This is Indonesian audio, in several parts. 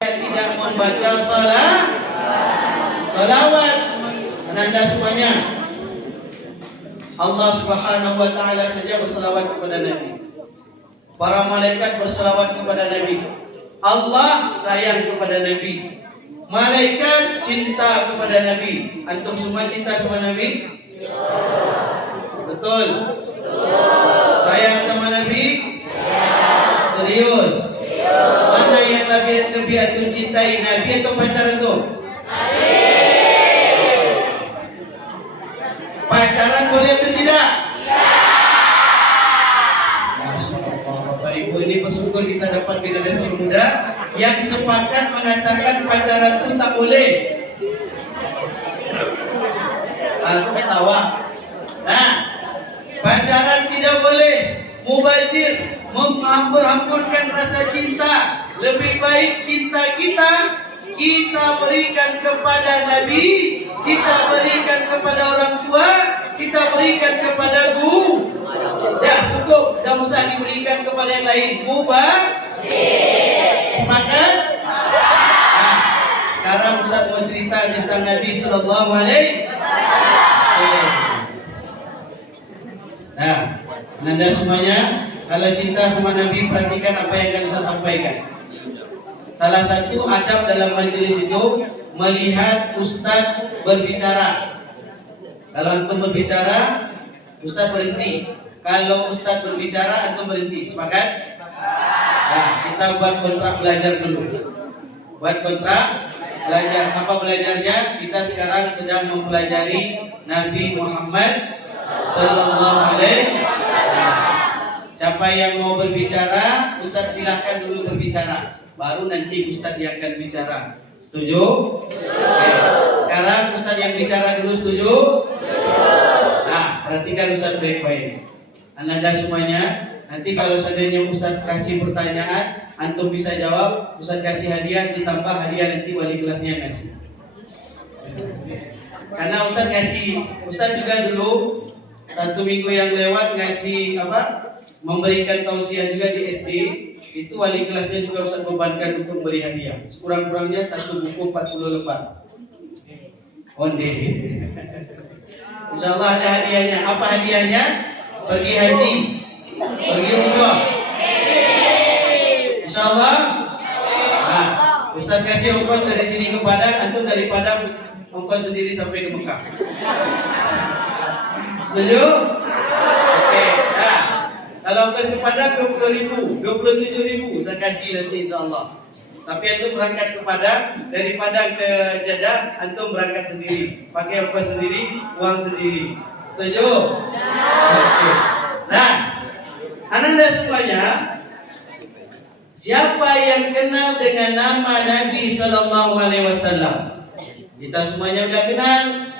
tidak membaca salawat. Anda semuanya, Allah Subhanahu wa taala saja bersalawat kepada Nabi. Para malaikat bersalawat kepada Nabi. Allah sayang kepada Nabi. Malaikat cinta kepada Nabi. Antum semua cinta sama Nabi? Betul? Sayang sama Nabi? Serius? Mana yang lebih antum cintai, Nabi atau pacar antum? Pacaran boleh atau tidak? Masya Allah, Bapak Ibu, ini bersyukur kita dapat generasi muda yang sepakat mengatakan pacaran itu tak boleh. Aku ketawa. Nah, pacaran tidak boleh. Mubazir, menghambur-hamburkan rasa cinta. Lebih baik cinta kita berikan kepada Nabi, kita berikan kepada orang tua, kita berikan kepada guru. Dah cukup, dah usah diberikan kepada yang lain. Sepakat? Nah, sekarang Ustaz mau cerita tentang Nabi Sallallahu Alaihi Wasallam. Nah, Anda semuanya, kalau cinta sama Nabi, perhatikan apa yang akan saya sampaikan. Salah satu adab dalam majelis itu melihat Ustadz berbicara. Kalau antum berbicara, Ustadz berhenti. Kalau Ustadz berbicara, antum berhenti. Sepakat? Nah, kita buat kontrak belajar dulu. Buat kontrak belajar. Apa belajarnya? Kita sekarang sedang mempelajari Nabi Muhammad Sallallahu Alaihi Wasallam. Siapa yang mau berbicara, Ustadz silahkan dulu berbicara. Baru nanti Ustadz yang akan bicara. Setuju? Oke. Sekarang Ustadz yang bicara dulu, setuju? Nah, perhatikan Ustadz baik-baik. Anda semuanya, nanti kalau seandainya Ustadz kasih pertanyaan, antum bisa jawab. Ustadz kasih hadiah, ditambah hadiah nanti wali kelasnya kasih. Karena Ustadz juga dulu 1 minggu yang lewat ngasih memberikan tausiah juga di SD. Itu wali kelasnya juga Ustaz bebankan untuk beri hadiah. Sekurang-kurangnya 1 buku 40 lembar. Onde. Insyaallah ada hadiahnya. Apa hadiahnya? Pergi haji, pergi umrah. Insyaallah. Nah, Ustaz kasih ongkos dari sini ke Padang, antum dari Padang ongkos sendiri sampai ke Mekah. Setuju? Oke. Nah, kalau ongkos ke Padang 20.000, 27.000 saya kasih nanti insyaallah. Tapi antum berangkat ke Padang, dari Padang ke Jeddah antum berangkat sendiri, pakai ongkos sendiri, uang sendiri. Setuju? Oke. Nah, Anda semuanya, siapa yang kenal dengan nama Nabi Sallallahu Alaihi Wasallam? Kita semuanya udah kenal.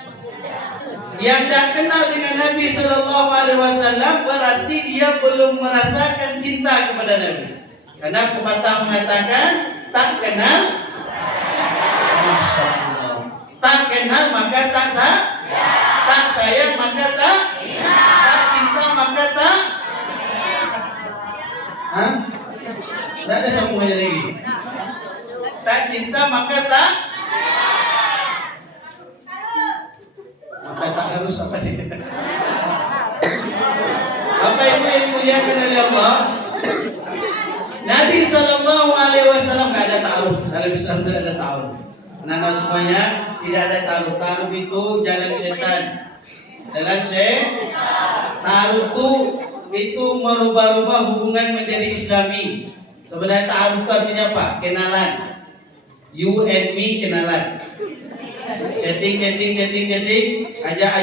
Yang tak kenal dengan Nabi Sallallahu Alaihi Wasallam berarti dia belum merasakan cinta kepada Nabi. Karena pepatah mengatakan tak kenal, Masya Allah. Tak kenal maka tak sayang maka tak cinta maka tak. Tidak ada sambungannya lagi. Tak cinta maka tak. Tak harus apa dia? Bapak Ibu yang dimuliakan oleh Allah, Nabi Sallallahu Alaihi Wasallam tidak ada ta'aruf. Dalam Islam tidak ada ta'aruf. Anak-anak semuanya tidak ada ta'aruf. Ta'aruf itu jalan setan. Ta'aruf itu merubah-rubah hubungan menjadi Islami. Sebenarnya ta'aruf itu artinya apa? Kenalan. You and me kenalan. Chatting, ajak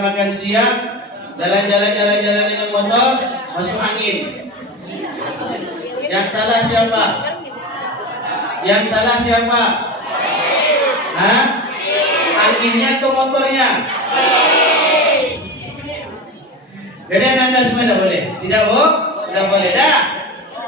makan siang, jalan dengan motor, masuk angin. Yang salah siapa? Anginnya atau motornya? Jadi Anda semua tidak boleh. Tidak boleh. Dah.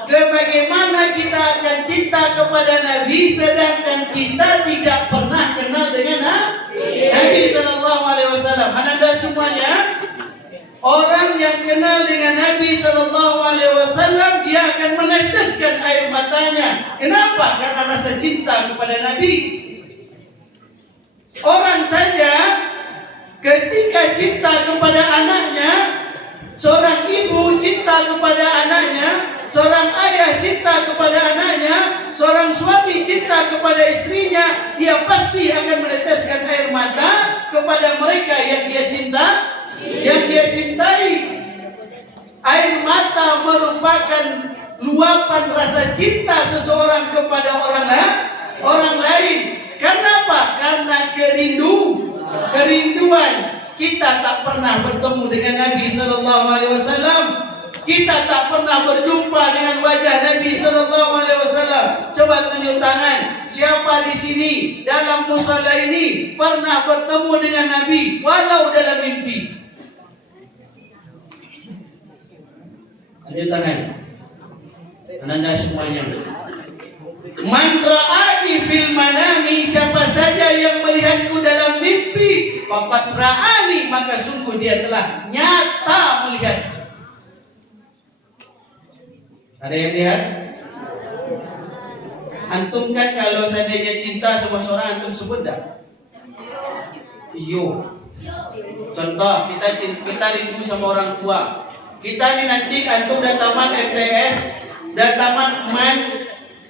Bagaimana kita akan cinta kepada Nabi sedangkan kita tidak pernah kenal dengan Nabi Sallallahu Alaihi Wasallam. Anda semuanya, orang yang kenal dengan Nabi Sallallahu Alaihi Wasallam dia akan meneteskan air mata. matanya. Kenapa? Karena rasa cinta kepada Nabi. Orang saja ketika cinta kepada anaknya, seorang ibu cinta kepada anaknya, seorang ayah cinta kepada anaknya, seorang suami cinta kepada istrinya, dia pasti akan meneteskan air mata kepada mereka yang dia cinta, yang dia cintai. Air mata merupakan luapan rasa cinta seseorang kepada orang lain. Kenapa? Karena kerinduan. Kita tak pernah bertemu dengan Nabi sallallahu alaihi wasallam. Kita tak pernah berjumpa dengan wajah Nabi sallallahu alaihi wasallam. Coba tunjuk tangan. Siapa di sini dalam musala ini pernah bertemu dengan Nabi walau dalam mimpi? Tunjuk tangan. Anda semuanya. Man ra'ani fil manami, siapa saja yang melihatku dalam mimpi, faqad ra'ani, maka sungguh dia telah nyata melihat. Ada yang lihat? Antum kan kalau seandainya cinta sama seorang, antum sebut dah? Iyo. Contoh, kita rindu sama orang tua. Kita ni nanti antum dah tamat MTS, dah tamat MAN,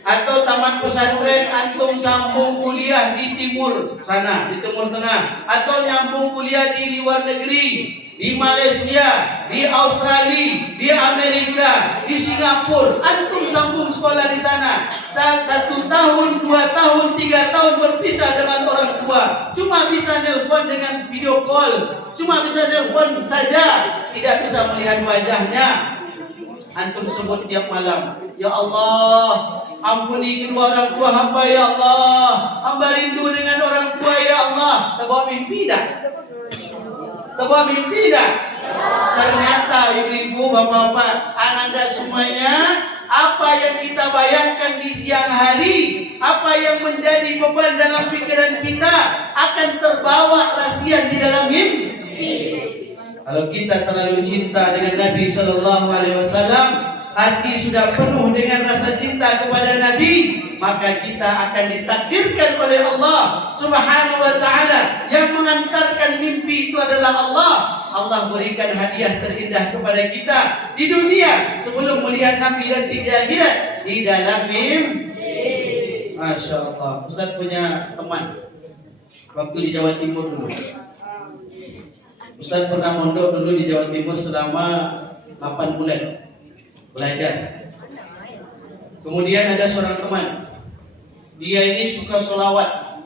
atau tamat pesantren, antum sambung kuliah di timur sana, di timur tengah, atau nyambung kuliah di luar negeri, di Malaysia, di Australia, di Amerika, di Singapura. Antum sambung sekolah di sana. 1 tahun, 2 tahun, 3 tahun berpisah dengan orang tua. Cuma bisa nelpon dengan video call, cuma bisa nelpon saja, tidak bisa melihat wajahnya. Antum sebut tiap malam, ya Allah, ampuni kedua orang tua hamba ya Allah. Hamba rindu dengan orang tua ya Allah. Terbawa mimpi dah? Terbawa mimpi dah? Ternyata ibu-ibu, bapak-bapak, ananda semuanya, apa yang kita bayangkan di siang hari, apa yang menjadi beban dalam pikiran kita akan terbawa rasian di dalam mimpi. Kalau kita terlalu cinta dengan Nabi sallallahu alaihi wasallam, hati sudah penuh dengan rasa cinta kepada Nabi, maka kita akan ditakdirkan oleh Allah Subhanahu wa taala. Yang mengantarkan mimpi itu adalah Allah. Allah berikan hadiah terindah kepada kita di dunia sebelum melihat Nabi nanti di akhirat, di dalam mimpi. Masya Allah. Ustaz punya teman waktu di Jawa Timur dulu. Ustaz pernah mondok dulu di Jawa Timur selama 8 bulan belajar. Kemudian ada seorang teman, dia ini suka sholawat.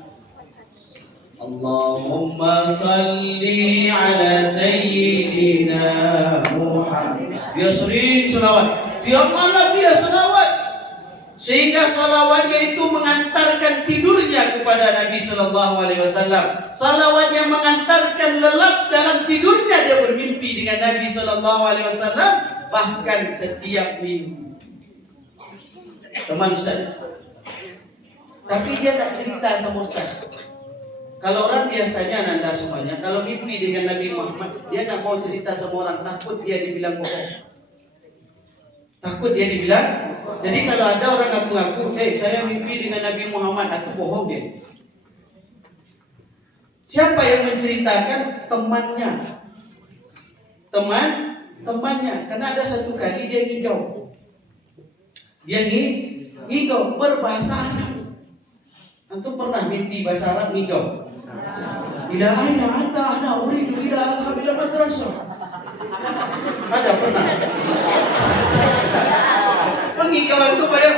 Allahumma salli ala sayyidina Muhammad. Dia sering sholawat, tiap malam dia sholawat, sehingga salawatnya itu mengantarkan tidurnya kepada Nabi sallallahu alaihi wasallam. Salawatnya mengantarkan lelap dalam tidurnya, dia bermimpi dengan Nabi sallallahu alaihi wasallam, bahkan setiap minggu. Teman Ustaz, tapi dia tak cerita sama Ustaz. Kalau orang biasanya, nanda semuanya, kalau mimpi dengan Nabi Muhammad, dia tak mau cerita sama orang, takut dia dibilang bohong. Takut dia dibilang. Jadi kalau ada orang ngaku-ngaku, saya mimpi dengan Nabi Muhammad, itu bohong dia. Siapa yang menceritakan? Temannya. Temannya. Karena ada satu kali dia ngigau. Dia ngigau berbahasa Arab. Antum pernah mimpi bahasa Arab ngigau? Ila aina anta ana uridu ila adhhab ila madrasah. Ada pernah? Pengigauan itu pada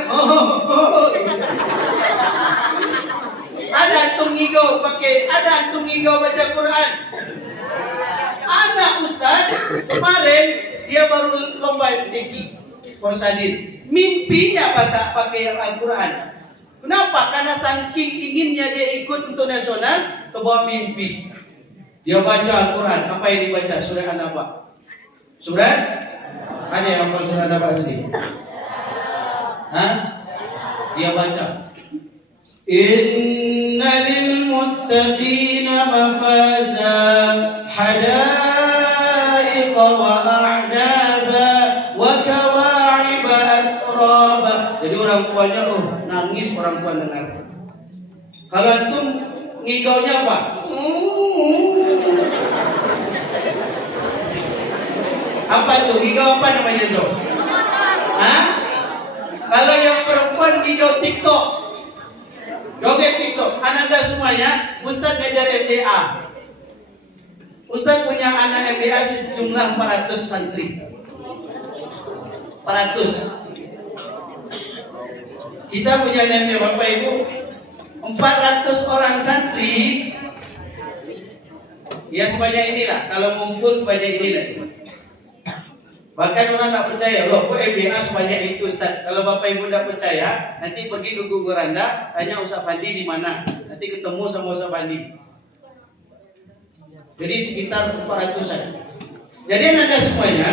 ada antum ngigau pakai, ada antum ngigau baca Quran. Anak Ustaz kemarin dia baru lomba MTQ Korsadin, mimpinya pakai Al-Quran. Kenapa? Karena saking inginnya dia ikut untuk nasional, terbawa mimpi. Dia baca Al-Quran. Apa yang dibaca? Surah An-Naba. Surah? Ada yang hafal surah An-Naba sendiri? Dia baca, Inna lil muttaqina mafaza hadaiqa wa a'naba wa kawa'iba atraba Jadi orang tuanya nangis orang tua dengar. Kalau antum ngigaunya apa? Apa itu? Ngigau apa namanya itu? Hah? Kalau yang perempuan ngigau TikTok, joget TikTok. Ananda semuanya, Ustaz ngajar MDA. Ustaz punya anak MDA sejumlah 400 santri. 400. Kita punya MDA Bapak Ibu 400 orang santri. Ya sebanyak inilah. Kalau ngumpul sebanyak inilah. Bahkan orang tak percaya, loh kok MDA sebanyak itu Ustaz. Kalau Bapak Ibu tidak percaya, nanti pergi ke Google Anda, tanya Ustaz Fandi di mana. Nanti ketemu sama Ustaz Fandi. Jadi sekitar 400-an. Jadi Anda semuanya,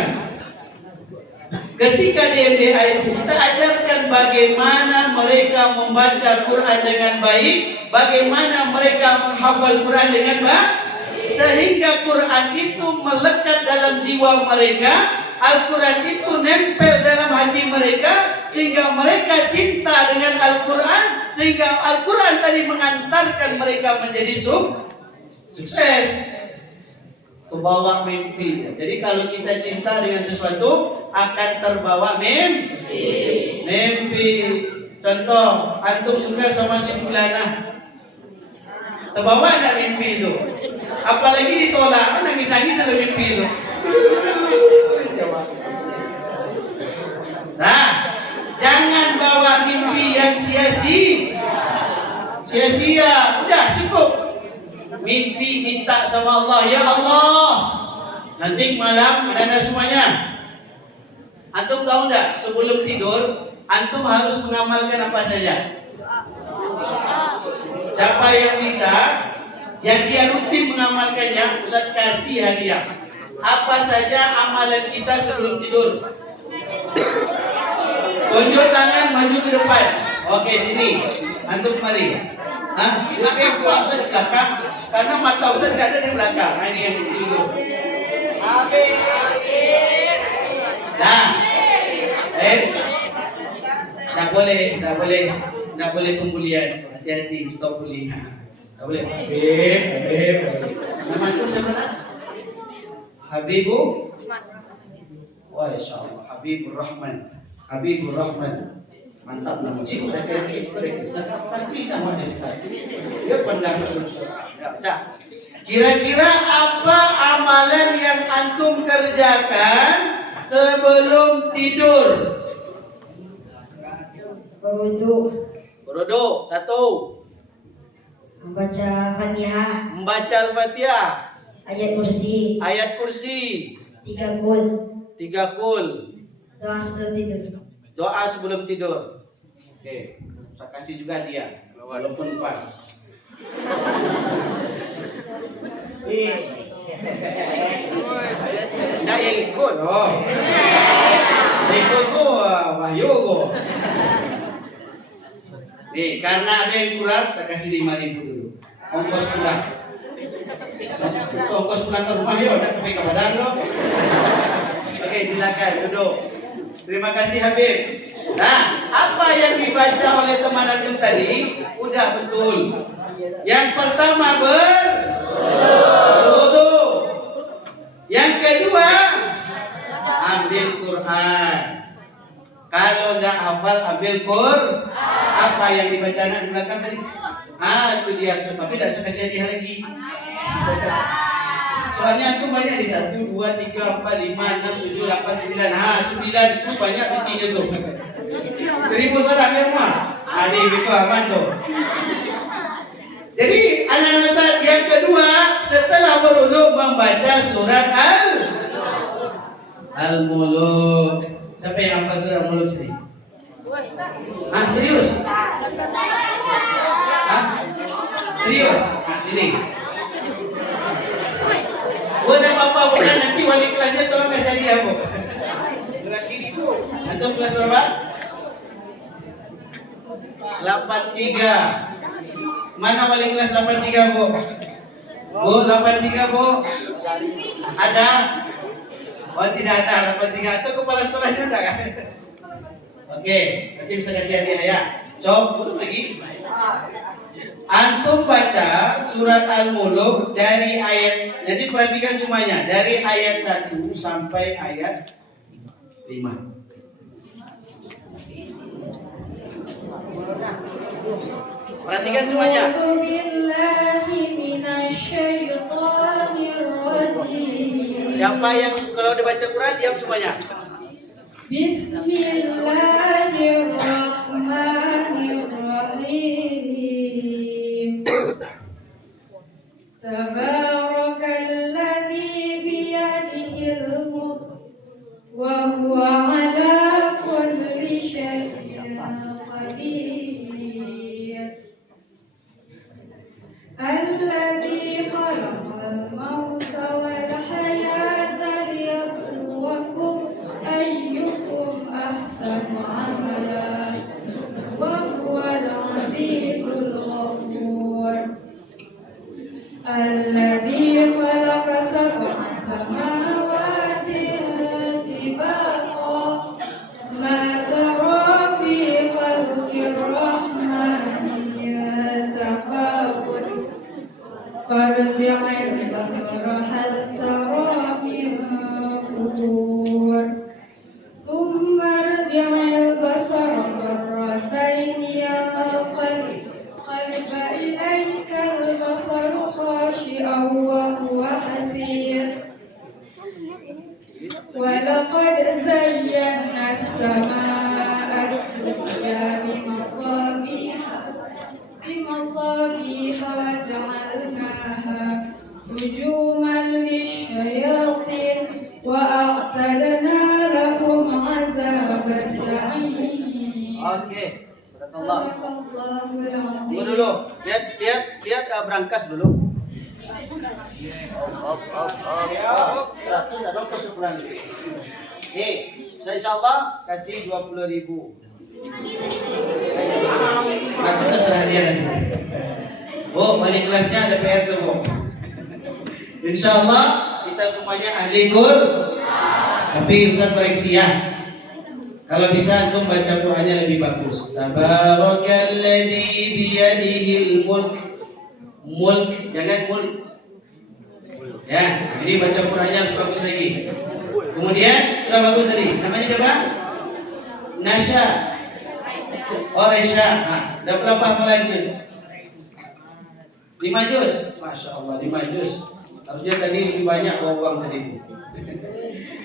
ketika di MDA itu kita ajarkan bagaimana mereka membaca Quran dengan baik, bagaimana mereka menghafal Quran dengan baik, sehingga Quran itu melekat dalam jiwa mereka. Al-Quran itu nempel dalam hati mereka sehingga mereka cinta dengan Al-Quran, sehingga Al-Quran tadi mengantarkan mereka menjadi sukses, kebawa mimpi. Jadi kalau kita cinta dengan sesuatu akan terbawa mimpi. Contoh, antum suka sama si fulanah, terbawa ada mimpi itu. Apalagi ditolak, nangis-nangis dalam mimpi itu. Nah, jangan bawa mimpi yang sia-sia. Udah cukup. Mimpi minta sama Allah, ya Allah. Nanti malam Anda semuanya, antum tahu enggak sebelum tidur antum harus mengamalkan apa saja? Siapa yang bisa, yang dia rutin mengamalkannya, Ustaz kasih hadiah. Apa saja amalan kita sebelum tidur? Tunjuk tangan, maju ke depan. Oke, sini. Antum mari. Usah di belakang, karena mata Ustaz tidak ada di belakang. Ini yang kecil dulu. Nah, tidak boleh pembulian. Hati-hati, stop bullying. Tidak boleh. Habib. Nama antum siapa nak? Habibu. Wah, insya Allah. Habibur Rahman. Mantap nama. Siapa tapi nama Ustaz. Dia pernah Kira-kira apa amalan yang antum kerjakan sebelum tidur? Berwudu. 1. Membaca Fatihah. Membaca Al-Fatihah. Ayat kursi. 3 kul. Doa sebelum tidur. Oke, saya kasih juga dia, walaupun pas. Nah yang ikut, ikut wahyu. Nih, karena ada yang kurang, saya kasih 5.000 dulu. Ongkos pulang. Itu ongkos pulang ke rumah ya, udah sampai ke badan lo. Oke, silakan duduk. Terima kasih Habib. Nah, apa yang dibaca oleh teman antum tadi udah betul. Yang pertama berwudu. Yang kedua ambil Quran. Kalau tidak hafal ambil Quran. Apa yang dibaca anak di belakang tadi? Itu dia. Tapi tidak spesial lagi. Soalnya itu banyak di 1, 2, 3, 4, 5, 6, 7, 8, 9. 9 itu banyak buktinya tuh. 1000 orang di rumah. Adik itu aman tuh. Jadi anak-anak Ustaz yang kedua setelah berwudu membaca surat Al-Muluk. Siapa yang hafal surat Al-Muluk sini? Serius? Serius? Sini. Udah apa-apa, bukan nanti wali kelasnya tolong kasih dia, Bu. Antum kelas berapa? 83. Mana wali kelas 83, Bu? Bu, 83, Bu. Ada? Oh, tidak ada 83. Itu kepala sekolahnya udah kan? Oke, nanti bisa kasih hadiah ya. Cok, belum lagi. Antum baca surat Al-Mulk dari ayat, nanti perhatikan semuanya, dari ayat 1 sampai ayat 5. Perhatikan semuanya. Siapa yang kalau dibaca Quran diam semuanya. Bismillahirrahmanirrahim. Tabarakalladzi biyadihil mulk wa huwa ala kulli syai'in qadir. Alladzi khalaqal mauta wal hayata liyabluwakum ayyukum ahsanu amala wa huwal azizul ghafur. Alladzi khalaqa sab'a samawati tibaqa ma tara fi khalqir rahmani min tafawut farji'il basara hal tara min futur thumma arji'il basara karratain yanqalib ilaykal basaru khashi'an wa huwa hasir wa laqad zayyana as-samaa'a ad-dunya bimasabiha wa ja'alnaha rujuman lisyayatin wa a'tadna lahum 'azabas sa'ir. Oke. Allah. Sadaqallahul Tunggu azim. dulu. Lihat berangkas dulu. Terus ada kesukuran. Oke, saya insyaallah kasih 20.000. Nanti terserah dia nanti. Oh, balik kelasnya ada PR tuh, Bu. Insyaallah kita semuanya ahli Quran. Tapi Ustaz koreksi ya. Kalau bisa antum baca Qur'annya lebih bagus. Tabarakalladzi biyadihil mulk. Mulk, jangan mulk. Ya, ini baca Qur'annya harus bagus lagi. Kemudian, udah bagus tadi. Namanya siapa? Nasya. Oh, Resya. Nah, udah berapa hafalan itu? 5 juz. Masya Allah, 5 juz. Harusnya tadi lebih banyak uang tadi.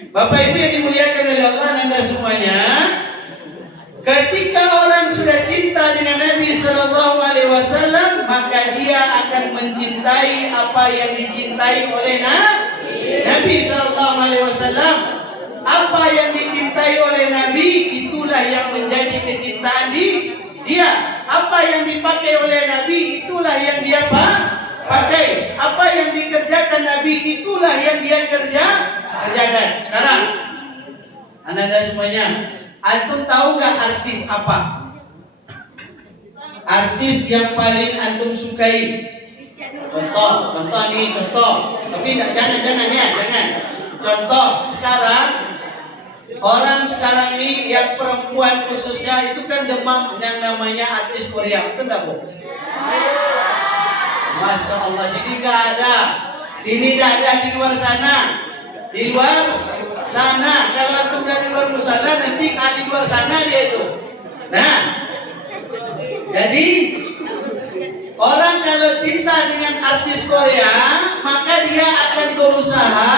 Bapak Ibu yang dimuliakan oleh Allah, Anda semuanya, ketika orang sudah cinta dengan Nabi Sallallahu Alaihi Wasallam, maka dia akan mencintai apa yang dicintai oleh Nabi Sallallahu Alaihi Wasallam. Apa yang dicintai oleh Nabi, itulah yang menjadi kecintaan dia. Apa yang dipakai oleh Nabi, itulah yang dia pakai. Apa yang dikerjakan Nabi, itulah yang dia kerjakan. Sekarang, Anda semuanya, antum tahu nggak artis apa? Artis yang paling antum sukai? Contoh nih, contoh. Tapi jangan ya. Contoh sekarang, orang sekarang ini yang perempuan khususnya itu kan demam yang namanya artis Korea, betul nggak, Bu? Masya Allah, sini nggak ada. Sini nggak ada, di luar sana. Di luar sana, kalau antum dari luar musala nanti di luar sana dia itu. Nah, jadi orang kalau cinta dengan artis Korea, maka dia akan berusaha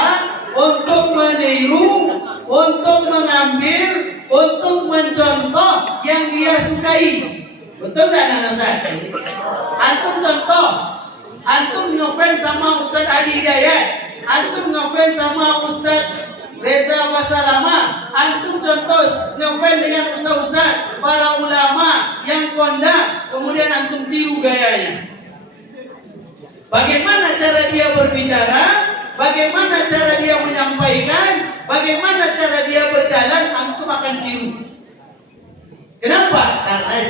untuk meniru, untuk mengambil, untuk mencontoh yang dia sukai. Betul nggak, anak saya? Antum contoh, antum ngefans sama Ustaz Adi Hidayat. Antum ngefans sama Ustaz Reza Wasalama. Antum contoh ngefans dengan ustaz-ustaz para ulama yang kondang. Kemudian antum tiru gayanya. Bagaimana cara dia berbicara, bagaimana cara dia menyampaikan, bagaimana cara dia berjalan, antum akan tiru. Kenapa? Karena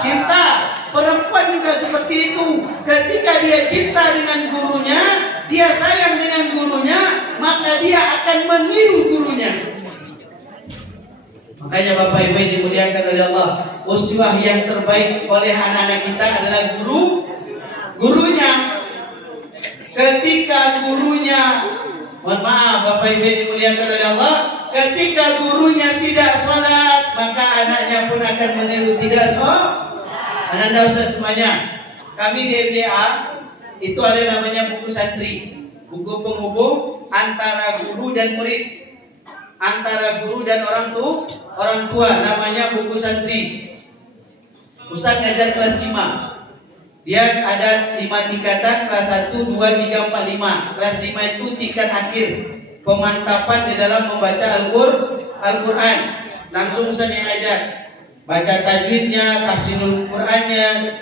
cinta. Perempuan juga seperti itu. Ketika dia cinta dengan gurunya, dia sayang dengan gurunya, maka dia akan meniru gurunya. Makanya Bapak Ibu yang dimuliakan oleh Allah, uswah yang terbaik oleh anak-anak kita adalah gurunya. Ketika gurunya, mohon maaf Bapak Ibu yang dimuliakan oleh Allah, ketika gurunya tidak sholat, maka anaknya pun akan meniru tidak sholat. Ananda Ustaz semuanya, kami di MDA itu ada namanya buku santri, buku penghubung antara guru dan murid, antara guru dan orang tua, namanya buku santri. Ustaz ngajar kelas 5, dia ada 5 tingkatan, kelas 1, 2, 3, 4, 5. Kelas 5 itu tingkat akhir, pemantapan di dalam membaca Al-Quran. Langsung Ustaz yang ngajar, baca tajwidnya, tahsinul Qur'annya,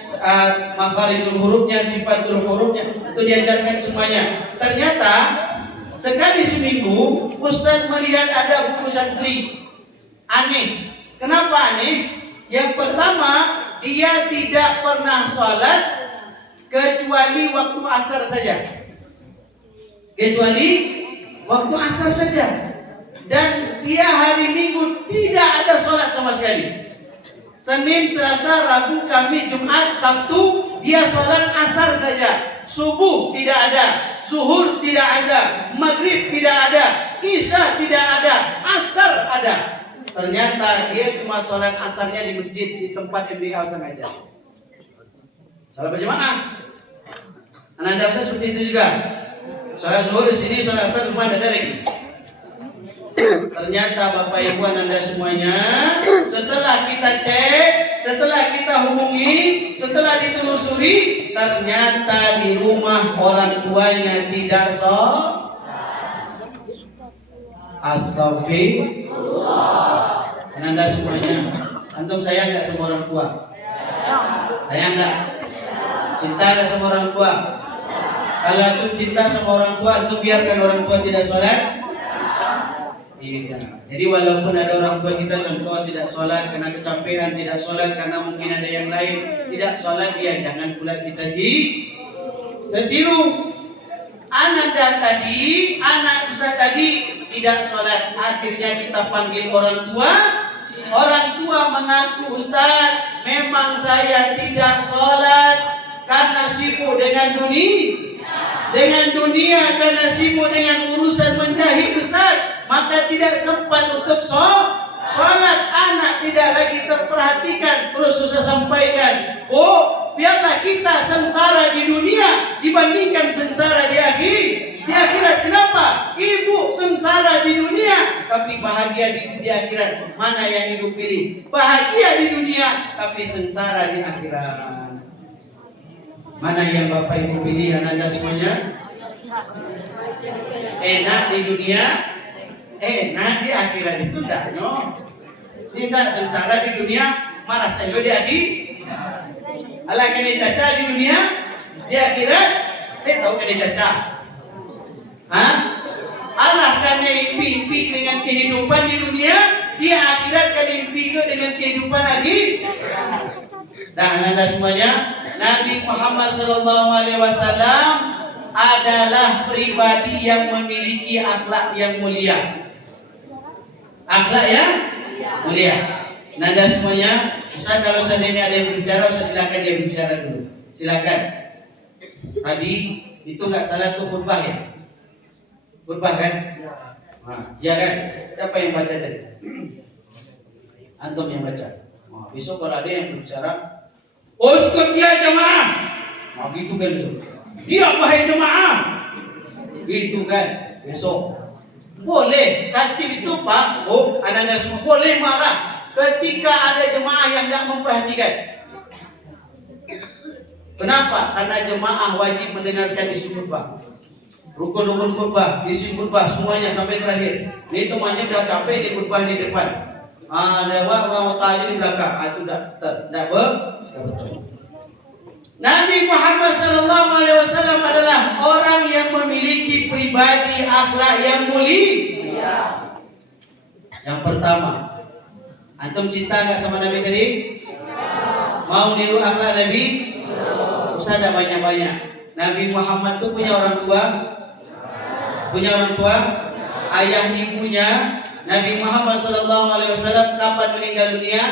makharijul hurufnya, sifatul hurufnya, itu diajarkan semuanya. Ternyata sekali seminggu Ustaz melihat ada buku santri. Aneh. Kenapa aneh? Yang pertama, dia tidak pernah sholat kecuali waktu asar saja. Kecuali waktu asar saja. Dan dia hari Minggu tidak ada sholat sama sekali. Senin, Selasa, Rabu, Kamis, Jumat, Sabtu dia sholat asar saja. Subuh tidak ada, zuhur tidak ada, maghrib tidak ada, isya tidak ada, asar ada. Ternyata dia cuma sholat asarnya di masjid, di tempat yang dia sengaja. Sholat berjamaah. Ananda Ustaz seperti itu juga. Sholat zuhur di sini, sholat asar cuma ada lagi. Ternyata Bapak Ibu Ananda semuanya, setelah kita cek, setelah kita hubungi, setelah ditelusuri, ternyata di rumah orang tuanya tidak sholat. Astagfirullah. Ananda semuanya, antum sayang enggak sama orang tua? Sayang enggak? Cinta enggak sama orang tua? Kalau antum cinta sama orang tua, antum biarkan orang tua tidak sholat? Tidak. Jadi walaupun ada orang tua kita contoh tidak sholat karena kecapean, tidak sholat karena mungkin ada yang lain, tidak sholat dia, jangan pula kita tertiru. Ananda tadi, anak Ustaz tadi tidak sholat, akhirnya kita panggil orang tua. Orang tua mengaku, Ustaz, memang saya tidak sholat karena sibuk dengan dunia, karena sibuk dengan urusan menjahit Ustaz. Maka tidak sempat untuk sholat. Anak tidak lagi terperhatikan. Terus Ustaz sampaikan, oh biarlah kita sengsara di dunia dibandingkan sengsara di akhirat. Kenapa? Ibu sengsara di dunia tapi bahagia di akhirat. Mana yang ibu pilih? Bahagia di dunia tapi sengsara di akhirat. Mana yang Bapak Ibu pilih Ananda semuanya? Enak di dunia, enak di akhirat itu dah, no. Tidak sengsara di dunia, marah saya di akhirat. Alah kena caca di dunia, di akhirat, tahu kena caca. Allah kena impi dengan kehidupan di dunia, di akhirat kena impi dengan kehidupan akhirat. Dan Anda semuanya, Nabi Muhammad SAW adalah pribadi yang memiliki akhlak yang mulia. Akhlak yang mulia. Nanda semuanya, Ustaz kalau seandainya ada yang berbicara, Ustaz silakan dia berbicara dulu. Silakan. Tadi itu nggak salah tuh khutbah ya? Khutbah kan? Ya kan? Siapa yang baca tadi? Antum yang baca. Besok kalau ada yang berbicara, uskut ya jamaah. Gitu kan besok. Dia wahai jemaah. Gitu kan besok. Boleh khatib itu Pak, anak-anak semua boleh marah ketika ada jemaah yang tidak memperhatikan. Kenapa? Karena jemaah wajib mendengarkan isi khutbah. Rukun-rukun khutbah, isi khutbah semuanya sampai terakhir. Ini temannya sudah capek di khutbah di depan. Mau tanya di belakang. Itu tidak betul. Nabi Muhammad SAW adalah orang yang memiliki pribadi akhlak yang mulia. Yang pertama, antum cinta nggak sama Nabi tadi? Mau niru akhlak Nabi? Usah ada banyak-banyak. Nabi Muhammad tuh punya orang tua? Punya orang tua? Ayah ibunya Nabi Muhammad SAW kapan meninggal dunia?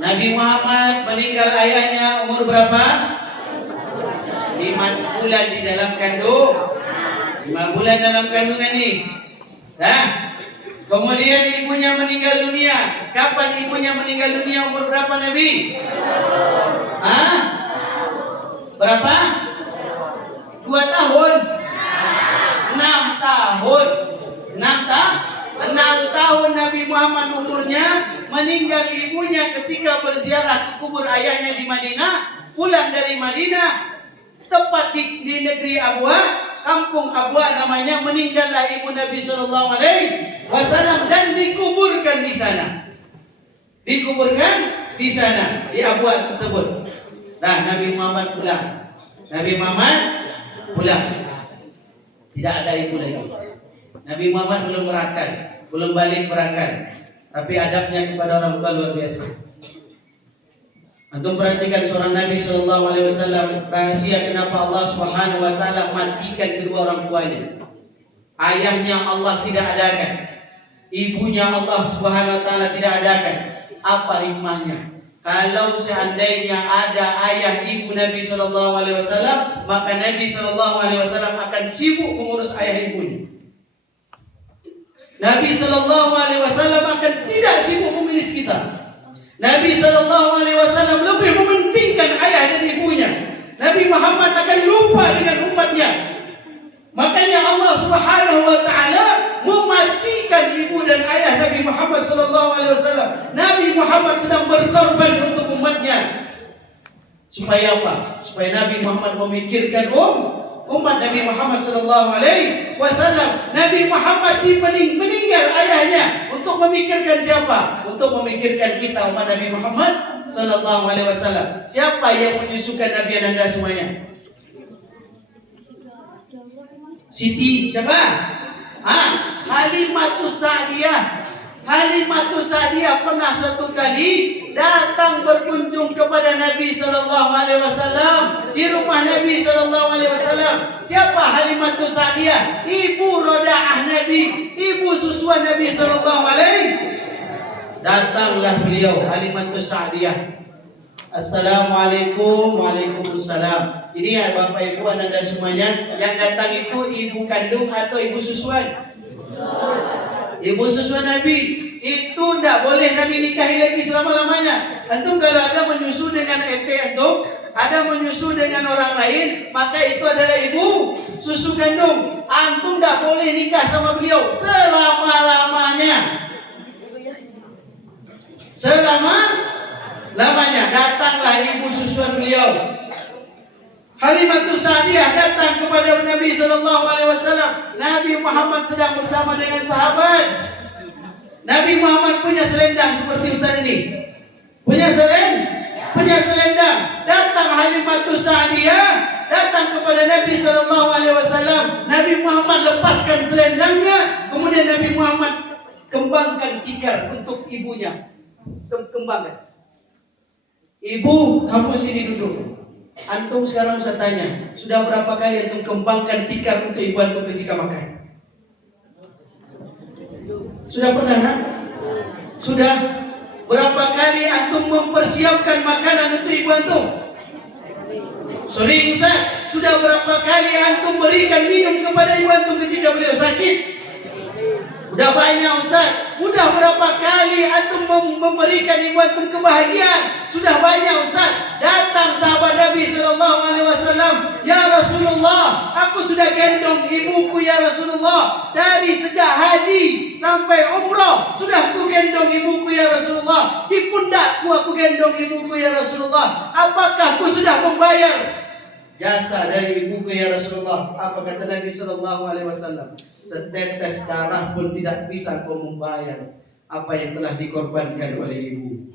Nabi Muhammad meninggal ayahnya umur berapa? 5 bulan di dalam kandung. 5 bulan dalam kandungan nih. Nah, kemudian ibunya meninggal dunia. Kapan ibunya meninggal dunia? Umur berapa Nabi? Hah? Berapa? 2 tahun? 6 tahun. 6 tahun Nabi Muhammad umurnya, meninggal ibunya ketika berziarah ke kubur ayahnya di Madinah. Pulang dari Madinah, tepat di negeri Abwa, kampung Abwa namanya, meninggallah ibu Nabi SAW dan dikuburkan di sana. Dikuburkan di sana, di Abwa tersebut. Nah, Nabi Muhammad pulang. Nabi Muhammad pulang. Tidak ada ibu lagi. Nabi Muhammad belum merakan, belum balik merakan. Tapi adabnya kepada orang tua luar biasa. Antum perhatikan seorang Nabi SAW, rahasia kenapa Allah Subhanahu Wa Taala matikan kedua orang tuanya. Ayahnya Allah tidak adakan, ibunya Allah Subhanahu Wa Taala tidak adakan. Apa hikmahnya? Kalau seandainya ada ayah ibu Nabi SAW, maka Nabi SAW akan sibuk mengurus ayah ibunya. Nabi SAW akan tidak sibuk mengurus kita. Nabi SAW lebih mementingkan ayah dan ibunya. Nabi Muhammad akan lupa dengan umatnya. Makanya Allah Subhanahu Wa Taala mematikan ibu dan ayah Nabi Muhammad SAW. Nabi Muhammad sedang berkorban untuk umatnya. Supaya apa? Supaya Nabi Muhammad memikirkan umat Nabi Muhammad SAW. Nabi Muhammad meninggal ayahnya untuk memikirkan siapa? Untuk memikirkan kita umat Nabi Muhammad SAW. Siapa yang menyusukan Nabi Anda semuanya? Siti siapa? Halimatus Sa'diyah. Halimatus Sa'diyah pernah satu kali datang berkunjung kepada Nabi SAW di rumah Nabi SAW. Siapa Halimatus Sa'diyah? Ibu rodaah Nabi, ibu susuan Nabi SAW. Datanglah beliau Halimatus Sa'diyah. Assalamualaikum. Waalaikumsalam. Ini ya Bapak Ibu Anda semuanya, yang datang itu ibu kandung atau ibu susuan? Ibu susuan Nabi. Itu tidak boleh Nabi nikahi lagi selama-lamanya. Antum kalau ada menyusu dengan ete antum, ada menyusu dengan orang lain, maka itu adalah ibu susu kandung. Antum tidak boleh nikah sama beliau selama-lamanya. Selama-lamanya. Datanglah ibu susuan beliau. Halimatus Sa'diyah datang kepada Nabi SAW. Nabi Muhammad sedang bersama dengan sahabat. Nabi Muhammad punya selendang seperti Ustaz ini. Punya selendang. Datang Halimatus Sa'diyah, datang kepada Nabi SAW. Nabi Muhammad lepaskan selendangnya, kemudian Nabi Muhammad kembangkan tikar untuk ibunya. Kembangkan. Ibu, kamu sini duduk. Antum sekarang saya tanya, sudah berapa kali antum kembangkan tikar untuk ibu antum ketika makan? Sudah pernah, nak? Sudah berapa kali antum mempersiapkan makanan untuk ibu antum? Sering, Ustaz. Sudah berapa kali antum berikan minum kepada ibu antum ketika beliau sakit? Udah banyak, Ustaz. Udah berapa kali antum memberikan ibu antum kebahagiaan? Sudah banyak, Ustaz. Datang sahabat Nabi SAW. Ya Rasulullah, aku sudah gendong ibuku ya Rasulullah. Dari sejak haji sampai umrah, sudah ku gendong ibuku ya Rasulullah. Di pundakku aku gendong ibuku ya Rasulullah. Apakah ku sudah membayar jasa dari ibuku ya Rasulullah? Apa kata Nabi SAW? Setetes darah pun tidak bisa kau membayar apa yang telah dikorbankan oleh ibu.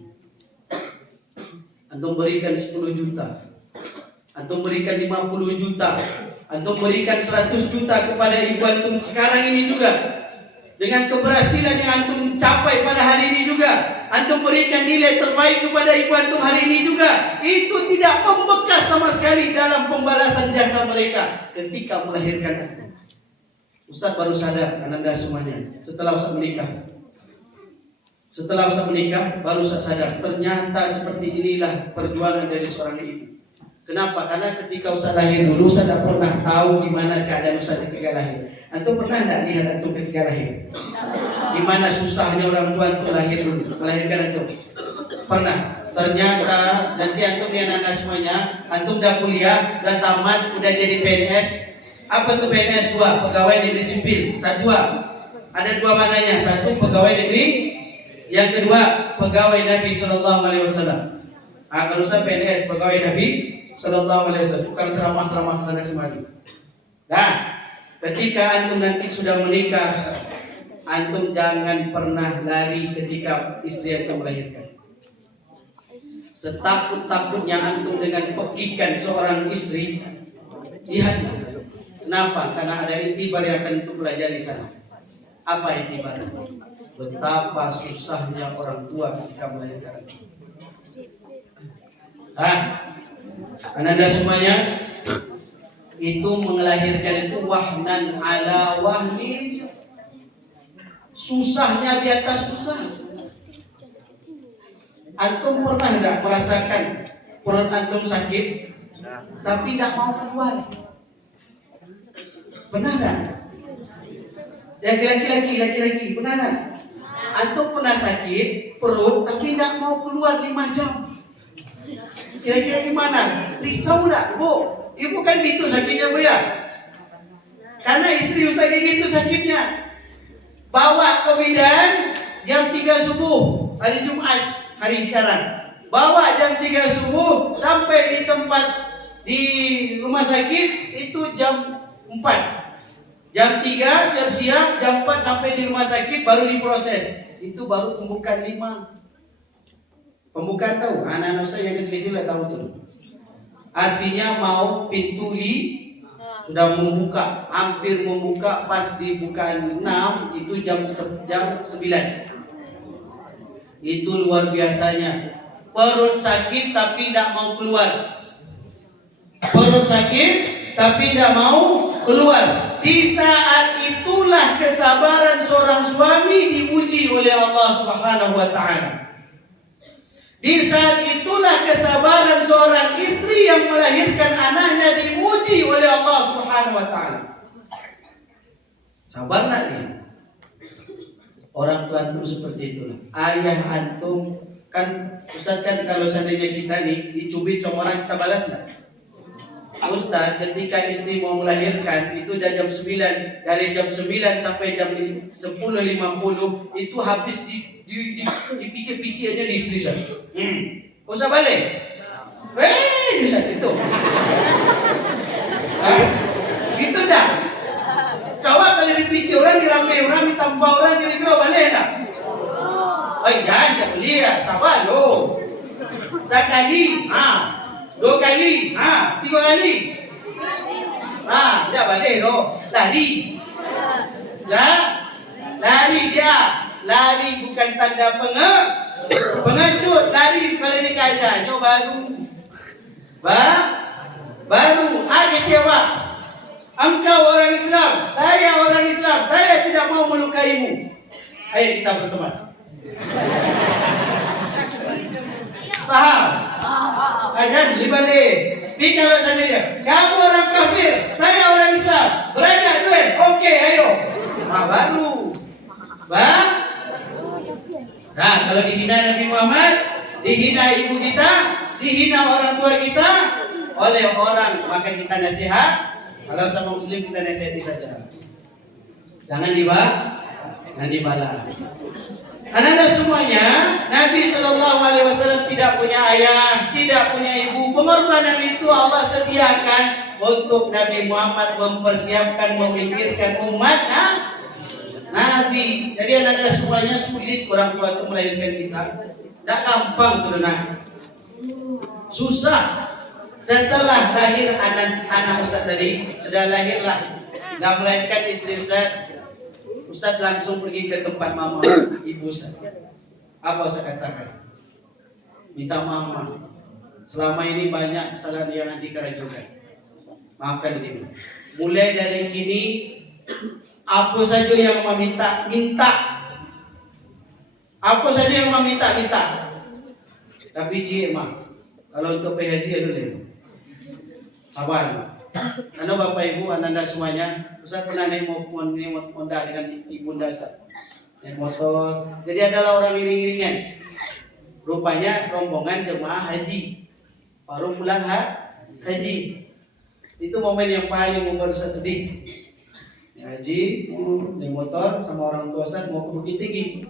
Antum berikan 10 juta, antum berikan 50 juta, antum berikan 100 juta kepada ibu antum sekarang ini juga. Dengan keberhasilan yang antum capai pada hari ini juga, antum berikan nilai terbaik kepada ibu antum hari ini juga. Itu tidak membekas sama sekali dalam pembalasan jasa mereka ketika melahirkan antum. Ustaz baru sadar, ananda semuanya, setelah Ustaz menikah. Setelah Ustaz menikah, baru Ustaz sadar, ternyata seperti inilah perjuangan dari seorang ibu. Kenapa? Karena ketika Ustaz lahir dulu, Ustaz tidak pernah tahu gimana keadaan Ustaz ketika lahir. Antum pernah tidak lihat antum ketika lahir? Gimana susahnya orang tua untuk lahir dulu, melahirkan antum? Pernah? Ternyata nanti antum ya anak semuanya, antum udah kuliah, udah tamat, udah jadi PNS. Apa tuh PNS? 2, pegawai negeri sipil. Dua. Ada 2 mananya. 1 pegawai negeri, yang kedua pegawai Nabi Sallallahu Alaihi Wasallam. Kalau saya PNS, pegawai Nabi Sallallahu Alaihi Wasallam, tukang ceramah kesana kemari. Dan ketika antum nanti sudah menikah, antum jangan pernah lari ketika istri antum melahirkan. Setakut-takutnya antum dengan pekikan seorang istri, lihatlah. Kenapa? Karena ada intibar yang akan antum pelajari sana. Apa intibar? Betapa susahnya orang tua ketika melahirkan. Ananda semuanya, itu melahirkan itu wahnan ala wahni, susahnya di atas susah. Antum pernah enggak merasakan perut antum sakit tapi tidak mau keluar? Pernah enggak? Ya laki-laki pernah enggak? Antum pernah sakit perut tapi tidak mau keluar 5 jam. Kira-kira gimana? Risau enggak, Bu? Ibu kan gitu sakitnya, Bu ya? Karena istri sakit gitu sakitnya. Bawa ke bidan jam 3 subuh hari Jumat, hari sekarang. Bawa jam 3 subuh sampai di tempat di rumah sakit itu jam 4. Jam 3 siap-siap, jam 4 sampai di rumah sakit baru diproses. Itu baru pembukaan 5. Pembukaan tahu? Anak-anak saya yang kecil-kecil tahu tuh. Artinya mau pintu sudah membuka, hampir membuka, pas di bukaan 6 itu jam 9. Itu luar biasanya. Perut sakit tapi tidak mau keluar. Perut sakit tapi tidak mau keluar. Di saat itulah kesabaran seorang suami diuji oleh Allah Subhanahu wa taala. Di saat itulah kesabaran seorang istri yang melahirkan anaknya diuji oleh Allah Subhanahu wa taala. Sabar nak nih? Orang tua antum seperti itulah. Ayah antum kan, Ustaz kan kalau seandainya kita nih dicubit sama orang, kita balas enggak? Ustaz, ketika istri mau melahirkan itu udah jam 9, dari jam 9 sampai jam 10.50 itu habis dipicit-picit aja di istri saya. Usah balik. Bisa gitu. Gitu dah. Kawat kalau dipicit orang, diramai orang, ditambah orang, kira-kira balik dah. Jangan lihat, sabar lo. Sekali, 2 kali, 3 kali. Dah balik lo. Lari. Lari dia. Lari bukan tanda pengecut. Lari kalau dikajarnya baru. Kecewa. Engkau orang Islam, saya orang Islam, saya tidak mau melukaimu. Ayo kita berteman. Paham? Ajan dibalik. Tapi kalau seandainya kamu orang kafir, saya orang Islam, beranjak duel. Oke, ayo. Baru. Nah, kalau dihina Nabi Muhammad, dihina ibu kita, dihina orang tua kita oleh orang, maka kita nasihat. Kalau sama muslim kita nasihati saja. Jangan dibalas. Anak-anak semuanya, Nabi Sallallahu Alaihi Wasallam tidak punya ayah, tidak punya ibu. Pengorbanan itu Allah sediakan untuk Nabi Muhammad mempersiapkan, memikirkan umat Nabi. Jadi anak-anak semuanya sulit orang tua itu melahirkan kita. Tidak gampang tuh susah. Setelah lahir anak Ustaz tadi, sudah lahirlah, nggak melahirkan istri Ustaz langsung pergi ke tempat mama ibu Ustaz. Apa Ustaz katakan? Minta maaf. Selama ini banyak kesalahan yang Andi kerajukan. Maafkan ini. Mulai dari kini Apa saja yang meminta, minta. Apa saja yang meminta, minta. Tapi cik mah, kalau untuk PHJ dulu sabar. Karena Bapak Ibu, Anda semuanya, Ustaz pernah mau dengan ibunda Ustaz. Naik motor. Jadi adalah orang iring-iringan. Rupanya rombongan jemaah haji. Baru pulang haji. Itu momen yang paling membuat Ustaz sedih. Haji, naik motor sama orang tua Ustaz mau ke Bukit Tinggi.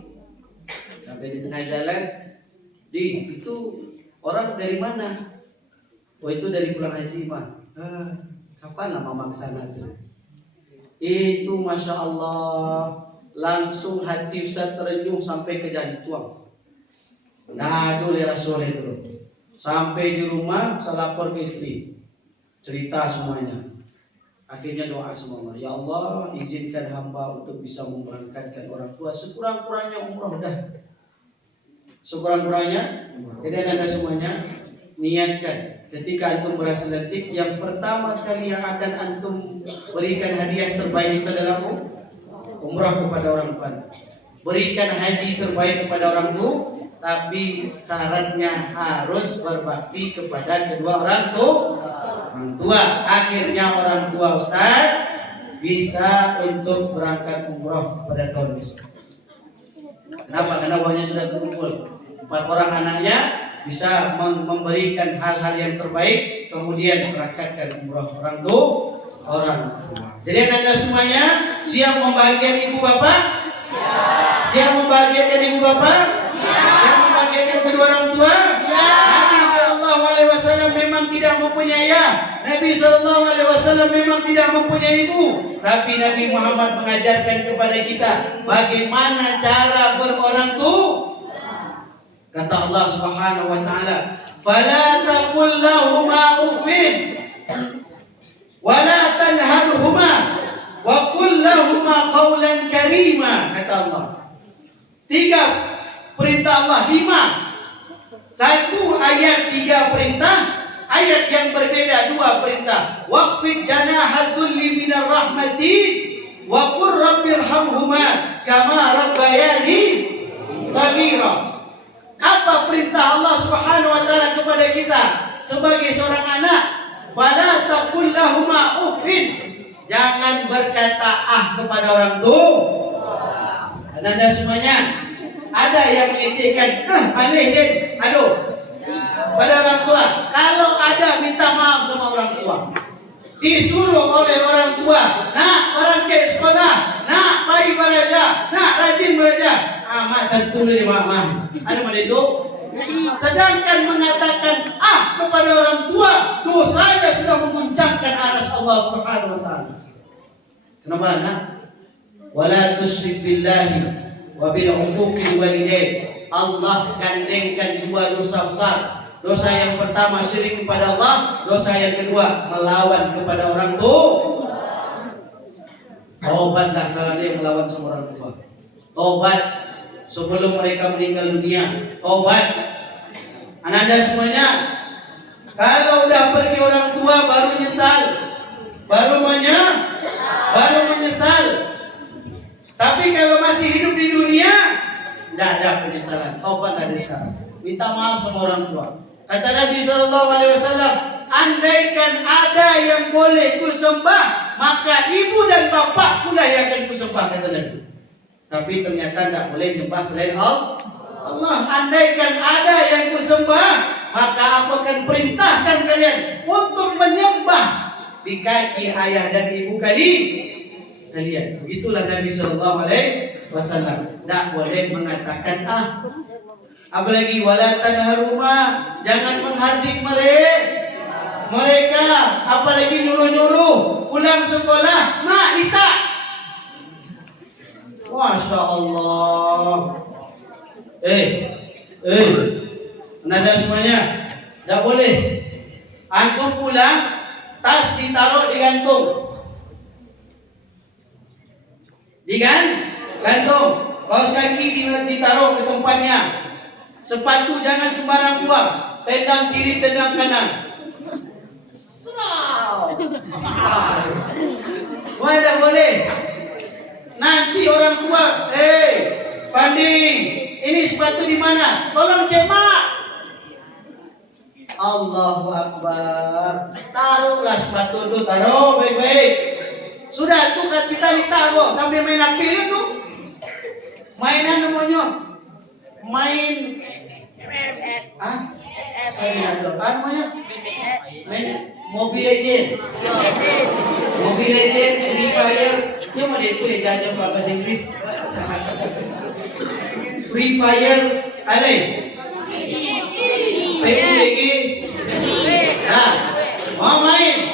Sampai di tengah jalan, itu orang dari mana? Oh itu dari pulang haji Pak. Kapan lah mama kesana tuh? Itu Masya Allah, langsung hati Ustaz terenyuh sampai ke jantung. Nah dulu Rasul itu. Sampai di rumah saya lapor ke istri, cerita semuanya. Akhirnya doa semua, ya Allah izinkan hamba untuk bisa memberangkatkan orang tua sekurang-kurangnya umroh dah. Sekurang-kurangnya. Jadi Anda semuanya niatkan ketika antum berhasil nanti, yang pertama sekali yang akan antum berikan hadiah terbaik itu adalah umrah kepada orang tua. Berikan haji terbaik kepada orang tua, tapi syaratnya harus berbakti kepada kedua orang tua. Akhirnya orang tua Ustaz bisa untuk berangkat umrah pada tahun besok. Kenapa? Karena uangnya sudah terkumpul. 4 orang anaknya bisa memberikan hal-hal yang terbaik, kemudian berangkatkan umrah orang tua. Jadi Anda semuanya siap membahagiakan ibu bapak? Siap membahagiakan ibu bapak? Siap membahagiakan kedua orang tua? Nabi SAW memang tidak mempunyai ayah. Nabi SAW memang tidak mempunyai ibu. Tapi Nabi Muhammad mengajarkan kepada kita bagaimana cara berorang tua. Kata Allah Subhanahu wa taala, "Fala taqul lahumā uffin wa la tanharhumā wa qul lahumā qawlan karīmā." Kata Allah. 3 perintah Allah, 5. 1 ayat 3 perintah, ayat yang berbeda 2 perintah. Waqfid janāha dhulli minar rahmati wa qur rabbirhamhumā kamā rabbayani shaghīrā. Apa perintah Allah Subhanahu wa taala kepada kita sebagai seorang anak? Fala taqul lahumā uffin. Jangan berkata kepada orang tua. Dan Anda semuanya ada yang mengecekkan, malih deh, aduh, pada orang tua. Kalau ada minta maaf sama orang tua. Disuruh oleh orang tua, nak berangkat sekolah, nak bayi beraja, nak rajin beraja. Amat tentu dari mama. Ada mana itu? Sedangkan mengatakan kepada orang tua, dosanya sudah mengguncangkan aras Allah Subhanahu wa taala. Kenapa nak? Wala tusyrik billahi wa bil uquqil walidain. Allah gandengkan 2 dosa besar. Dosa yang pertama syirik kepada Allah, dosa yang kedua melawan kepada orang tua. Tobatlah kalau dia melawan sama orang tua. Tobat sebelum mereka meninggal dunia. Tobat. Anda semuanya, kalau udah pergi orang tua baru nyesal, baru menyesal. Tapi kalau masih hidup di dunia, tidak ada penyesalan. Tobat dari sekarang. Minta maaf sama orang tua. Kata Nabi SAW, andaikan ada yang boleh kusembah, maka ibu dan bapak pula yang akan kusembah, kata Nabi. Tapi ternyata tidak boleh nyembah selain Allah. Andaikan ada yang kusembah, maka aku akan perintahkan kalian untuk menyembah di kaki ayah dan ibu kalian. Begitulah Nabi SAW. Tidak boleh mengatakan apalagi wala tanharuma, jangan menghardik mereka, apalagi nyuruh-nyuruh pulang sekolah, nak Lita. Masya Allah. Nada semuanya, tidak boleh. Antum pulang, tas ditaruh di gantung. Gantung. Kaos kaki ditaruh ke tempatnya. Sepatu jangan sembarang buang. Tendang kiri, tendang kanan. Wah, tidak boleh. Nanti orang tua, Fandi, ini sepatu di mana? Tolong cek mak. Allahu Akbar. Taruhlah sepatu itu, taruh baik-baik. Sudah tuh kita ditaruh sambil main apil itu. Mainan namanya. Main saya tidak tahu namanya. Main Mobile Legend. Mobile Legend, Free Fire. Dia mau itu ya jangan bahasa Inggris. Free Fire, ale. PUBG. Nah, mau main.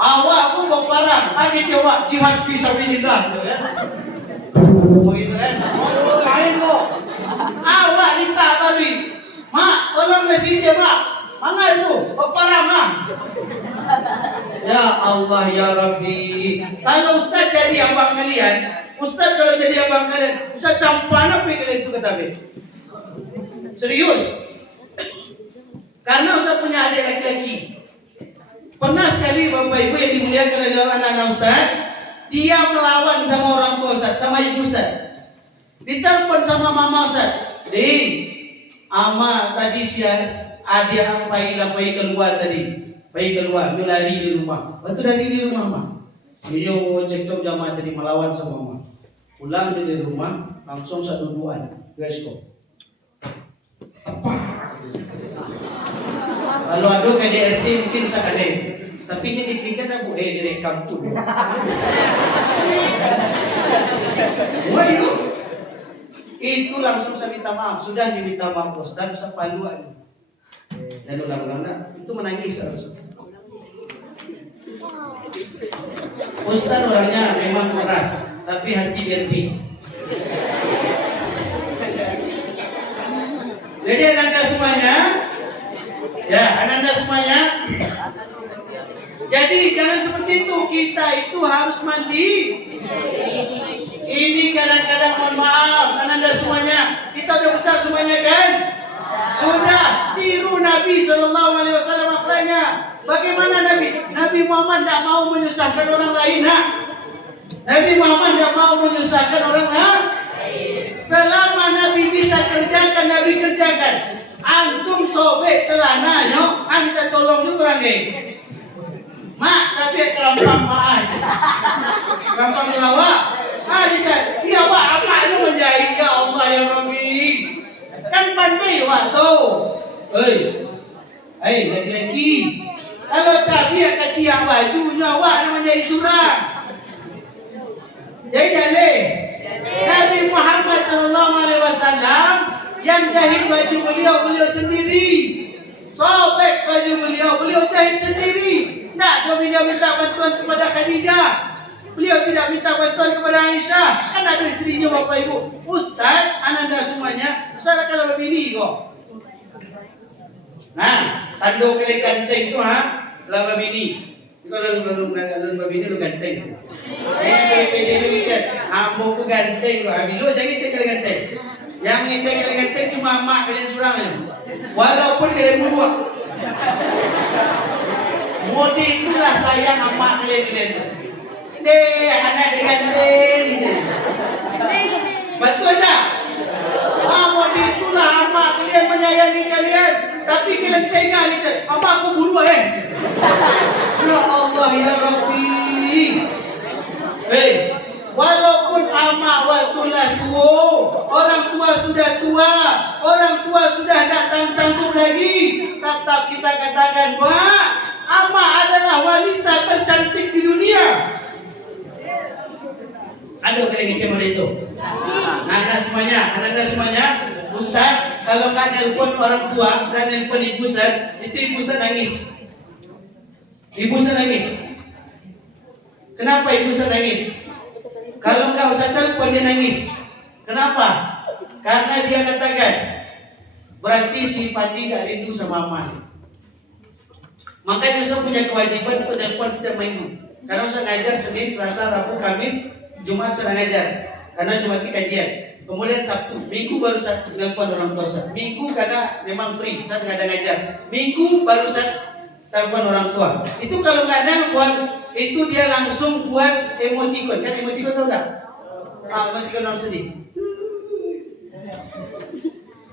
Awak aku bawa barang, ada cewek jihad fisabilillah. Oh, gitu kan? Main kok. Awak ditabari. Mak, tolong nasi je, Mak. Mana itu? Bawa barang, Mak. Ya Allah, ya Rabbi. Kalau Ustaz jadi abang kalian, Ustaz kalau jadi abang kalian, Ustaz campuran apa kalian itu kata be? Serius? Karena Ustaz punya adik laki-laki. Pernah sekali Bapak Ibu yang dimuliakan oleh anak-anak Ustaz, dia melawan sama orang tua Ustaz, sama ibu Ustaz. Ditelepon sama mama Ustaz, ama tadi adik yang bayi keluar tadi. Bayi keluar, dia lari di rumah. Waktu lari di rumah, Mak. Dia cekcok jamaah tadi melawan sama Mama. Pulang dari rumah, langsung saduduan. Guys kok. Tepat. Kalau ada KDRT mungkin sakade. Tapi jadi cerita Bu, direkam pun. Wah yuk. Itu langsung saya minta maaf. Sudah diminta maaf Ustaz, sepaluan. Dan ulang-ulang itu menangis langsung. Ustaz orangnya memang keras, tapi hati derby. Jadi anak-anak semuanya, anak-anak semuanya. Jadi jangan seperti itu. Kita itu harus mandi. Ini kadang-kadang mohon maaf, anak-anak semuanya. Kita udah besar semuanya kan? Sudah tiru Nabi SAW maknanya. Bagaimana Nabi? Nabi Muhammad tidak mau menyusahkan orang lain. Nabi Muhammad tidak mau menyusahkan orang lain. Selama Nabi bisa kerjakan, Nabi kerjakan. Antum sobek celana, kita tolong juga orang ni. Mak, capek kerampang mak. Kerampang selawat. Dia wak apa itu menjahit ya Allah ya Rabbi. Kan pandai wak tu. Laki-laki. Kalau cabai kat tiang bajunya wak nak menjahit surang. Jadi jale. Nabi Muhammad SAW yang jahit baju beliau sendiri. Sobek baju beliau jahit sendiri. Tak ada minta bantuan kepada Khadijah. Beliau tidak minta bantuan kepada Aisyah. Kan ada istrinya Bapak Ibu. Ustaz, anak-anak semuanya, Ustaz kalau begini kok. Nah, tanduk kali ganteng tu laba bini. Kalau alun babini lu ganteng. Ini pede lu cek. Ambo ku ganteng kok. Abi lu saya ngecek kali ganteng. Yang ngecek kali ganteng cuma mak kalian surangnya. Walaupun kalian berdua. Modi itulah sayang mak kalian tu. Anak dia ganteng. Betul tak? Modi itulah mak kalian menyayangi kalian. Tapi kalian tengah ni cak, apa aku buru Ya Allah ya Rabbi. Walaupun amak waktulah tua, orang tua sudah tua, orang tua sudah tak sanggup lagi, tetap kita katakan bahwa amak adalah wanita tercantik di dunia. Ada kali ngecek itu. Anak-anak semuanya, Ustaz, kalau nggak nelpon orang tua dan nelpon ibu Ustaz, itu ibu Ustaz nangis. Ibu Ustaz nangis. Kenapa ibu Ustaz nangis? Kalau nggak Ustaz telepon dia nangis. Kenapa? Karena dia katakan, berarti si Fandi tidak rindu sama Mama. Makanya Ustaz punya kewajiban untuk nelpon setiap minggu. Karena Ustaz ngajar Senin, Selasa, Rabu, Kamis, Jumat Ustaz ngajar. Karena Jumat ini kajian. Kemudian Sabtu, Minggu baru Sabtu telepon orang tua Ustaz. Minggu karena memang free, Ustaz nggak ada ngajar. Minggu baru Ustaz telepon orang tua. Itu kalau nggak nelpon, itu dia langsung buat emoticon. Kan emoticon tahu tak? Mati kan orang sedih.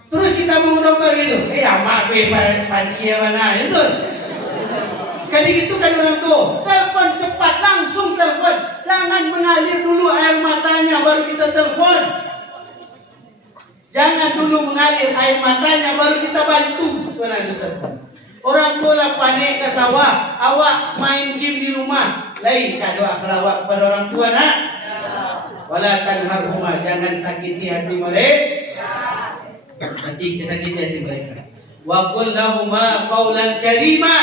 Terus kita mau ngedokter gitu. Amak gue panci ya mana itu. Jadi gitu kan orang tuh. Telepon cepat, langsung telepon. Jangan mengalir dulu air matanya baru kita telepon. Jangan dulu mengalir air matanya baru kita bantu. Tuan Ustaz. Orang tua lah panik ke sawah, awak main game di rumah. Lain kado akhlak kepada orang tua nak. Wala tanharhuma, jangan sakiti hati mereka. Nanti kesakiti hati mereka. Wa qul lahuma qawlan karima,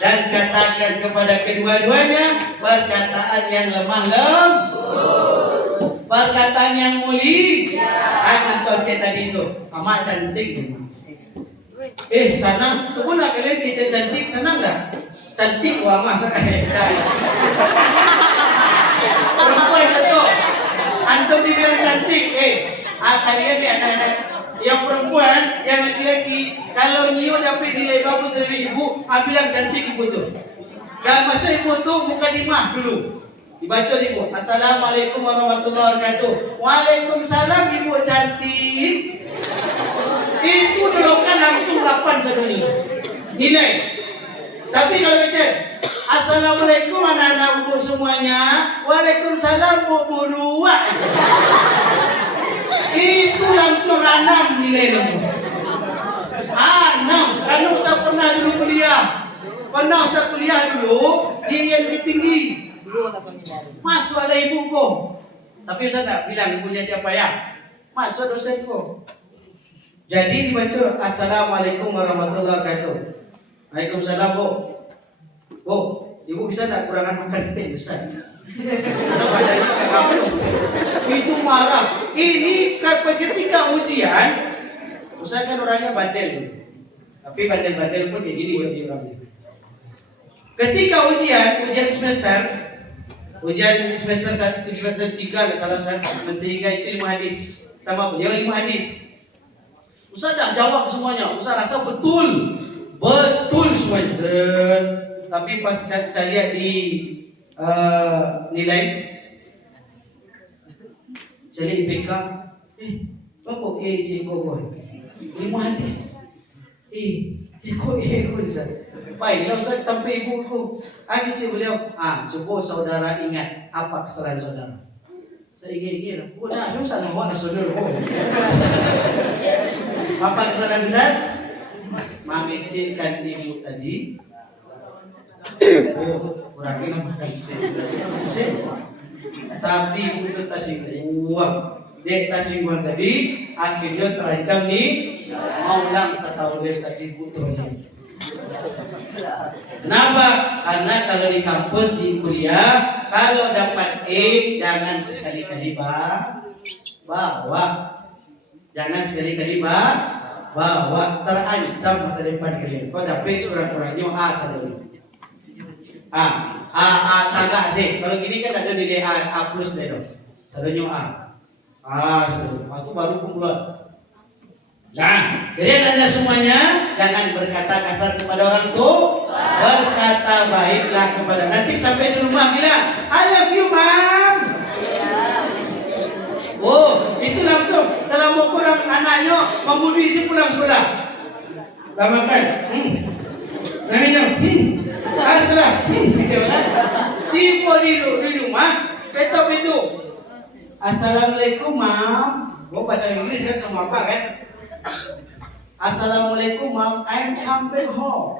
dan katakan kepada kedua-duanya perkataan yang lemah lembut, perkataan yang mulia. Contoh kayak tadi itu, amat cantik. Senang. Sebenarnya kalian bicara cantik, senang dah. Cantik wah masa perempuan itu. Antum dibilang cantik. Kalian ni anak-anak yang perempuan, yang laki-laki, kalau Nio dapat nilai bagus dari ibu, bilang cantik ibu tu. Dan masa ibu tu muka dimah dulu. Dibaca ibu, Assalamualaikum warahmatullahi wabarakatuh. Waalaikumsalam ibu cantik. Itu dolokan langsung 8 seduni nilai. Tapi kalau baca Assalamualaikum anak-anak bu semuanya, Waalaikumsalam bu buruak, itu langsung 6 nilai langsung 6. Kalau saya pernah dulu kuliah, dulu dia yang lebih tinggi. Masuk ada ibu kok, tapi saya tak bilang ibunya siapa ya. Masuk dosen kok. Jadi dibaca Assalamualaikum warahmatullahi wabarakatuh. Waalaikumsalam bu. Bu, ibu bisa tak kurangan makan steak Ustaz? Itu marah. Ini ketika ujian, Ustaz kan orangnya bandel. Tapi bandel-bandel pun kayak gini jadi orangnya. Ketika ujian semester, semester 1, semester 3, salah satu semester 3 itu 5 hadis. Sama beliau 5 hadis. Ustaz dah jawab semuanya. Ustaz rasa betul semuanya. Tapi pas saya lihat di nilai, saya lihat IPK, apa cikgu boy? 5 hadis. Kok Ustaz? Baiklah Ustaz, tanpa ibuku. Cik beliau, coba saudara ingat apa kesalahan saudara. Saya ingin lah. Dah salah awak dah saudara. Apa kesalahan Ustaz? Memecehkan ibu tadi. Kurangin makan steak. Tapi ibu itu tersinggung. Dia tersinggung tadi, akhirnya terancam nih mau ulang setahun dia saja ibu terus. Kenapa? Karena kalau di kampus, di kuliah, kalau dapat E jangan sekali-kali bawa. Jangan sekali-kali bawa, terancam masa depan kalian. Kau dapat seorang-orangnya A satu. Tangga sih. Kalau gini kan ada nilai A plus deh dong. Satunya A. Satu. Itu baru kumpulan. Nah, jadi anda semuanya jangan berkata kasar kepada orang tua, berkata baiklah kepada. Nanti sampai di rumah bilang I love you mom. Itu langsung selama kurang anaknya membudi isi pulang sekolah. Dah makan, dah minum, sekolah, tiba di rumah, tetap itu. Assalamualaikum mam. Bahasa Inggris kan semua apa kan? Assalamualaikum mom, I'm coming home.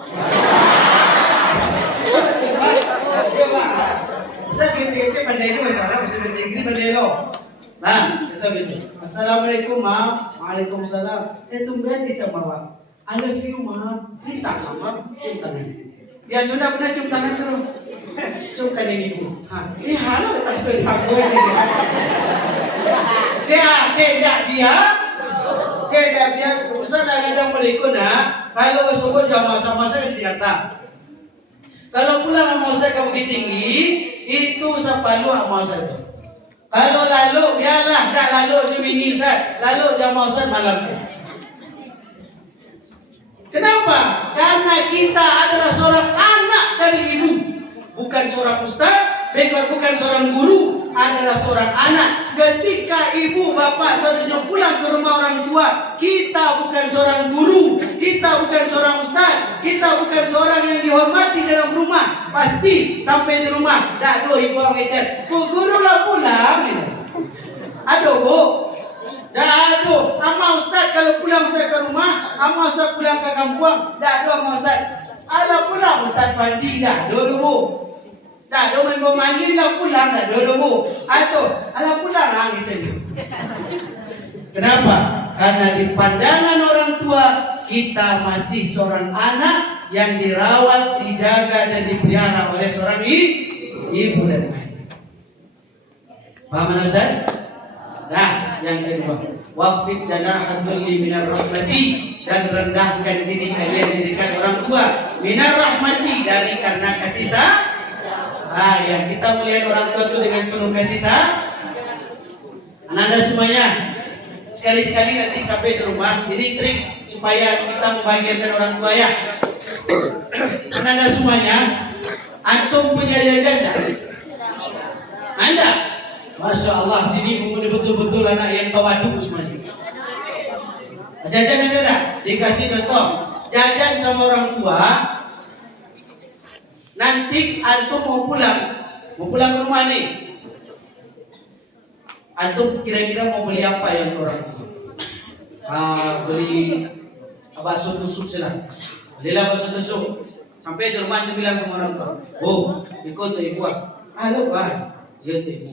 Saya sedikit pandai itu masalah bahasa Inggris pandai lo. Nah, kita gitu. Assalamualaikum mom, waalaikumsalam. Tumben dia bawa. I love you mom. Minta mama cium tangan. Ya sudah pernah cium tangan terus. Cium kan ibu. Halo kita sudah aku aja. Dia biasa. Usah kadang mereka kalau sebut jam masa-masa yang dikata. Kalau pulang sama saya kamu tinggi, itu sepalu sama saya itu. Kalau lalu, biarlah tak lalu je bini Ustaz. Lalu jam Ustaz malam tu. Kenapa? Karena kita adalah seorang anak dari ibu, bukan seorang ustaz, bukan seorang guru, adalah seorang anak. ketika ibu bapak saudara pulang ke rumah orang tua, kita bukan seorang guru, kita bukan seorang ustaz, kita bukan seorang yang dihormati dalam rumah. Pasti sampai di rumah, dak do ibu orang ngecat, bu guru lah pulang. Aduh bu, dak do, ama ustaz kalau pulang saya ke rumah, ama ustaz pulang ke kampung, dak do ama ustaz. Ada pulang Ustaz Fandi dah, do bu. Dah do main bomali lah pulang dah, do bu. Atau ala pulang ah gitu. Kenapa? Karena di pandangan orang tua kita masih seorang anak yang dirawat, dijaga dan dipelihara oleh seorang ibu dan ayah. Paham anda Ustaz? Nah, yang kedua, waqfid janahatul li minar rahmati, dan rendahkan diri kalian di dekat orang tua minar rahmati, dari karena kasih sayang. Kita melihat orang tua itu dengan penuh kasih sayang. Anda semuanya sekali-sekali nanti sampai di rumah, ini trik supaya kita membahagiakan orang tua ya. Anda semuanya, antum punya jajan tak? Anda? Masya Allah, sini betul-betul anak yang tawaduk semuanya. Jajan ada tak? Dikasih contoh. Jajan sama orang tua. Nanti antum mau pulang ke rumah nih. Antum kira-kira mau beli apa yang orang tua? Beli bakso tusuk saja. Belilah bakso tusuk. Sampai di rumah antum bilang sama orang tua, "Oh, ikut tuh ibu." Halo pak, iya tuh ibu.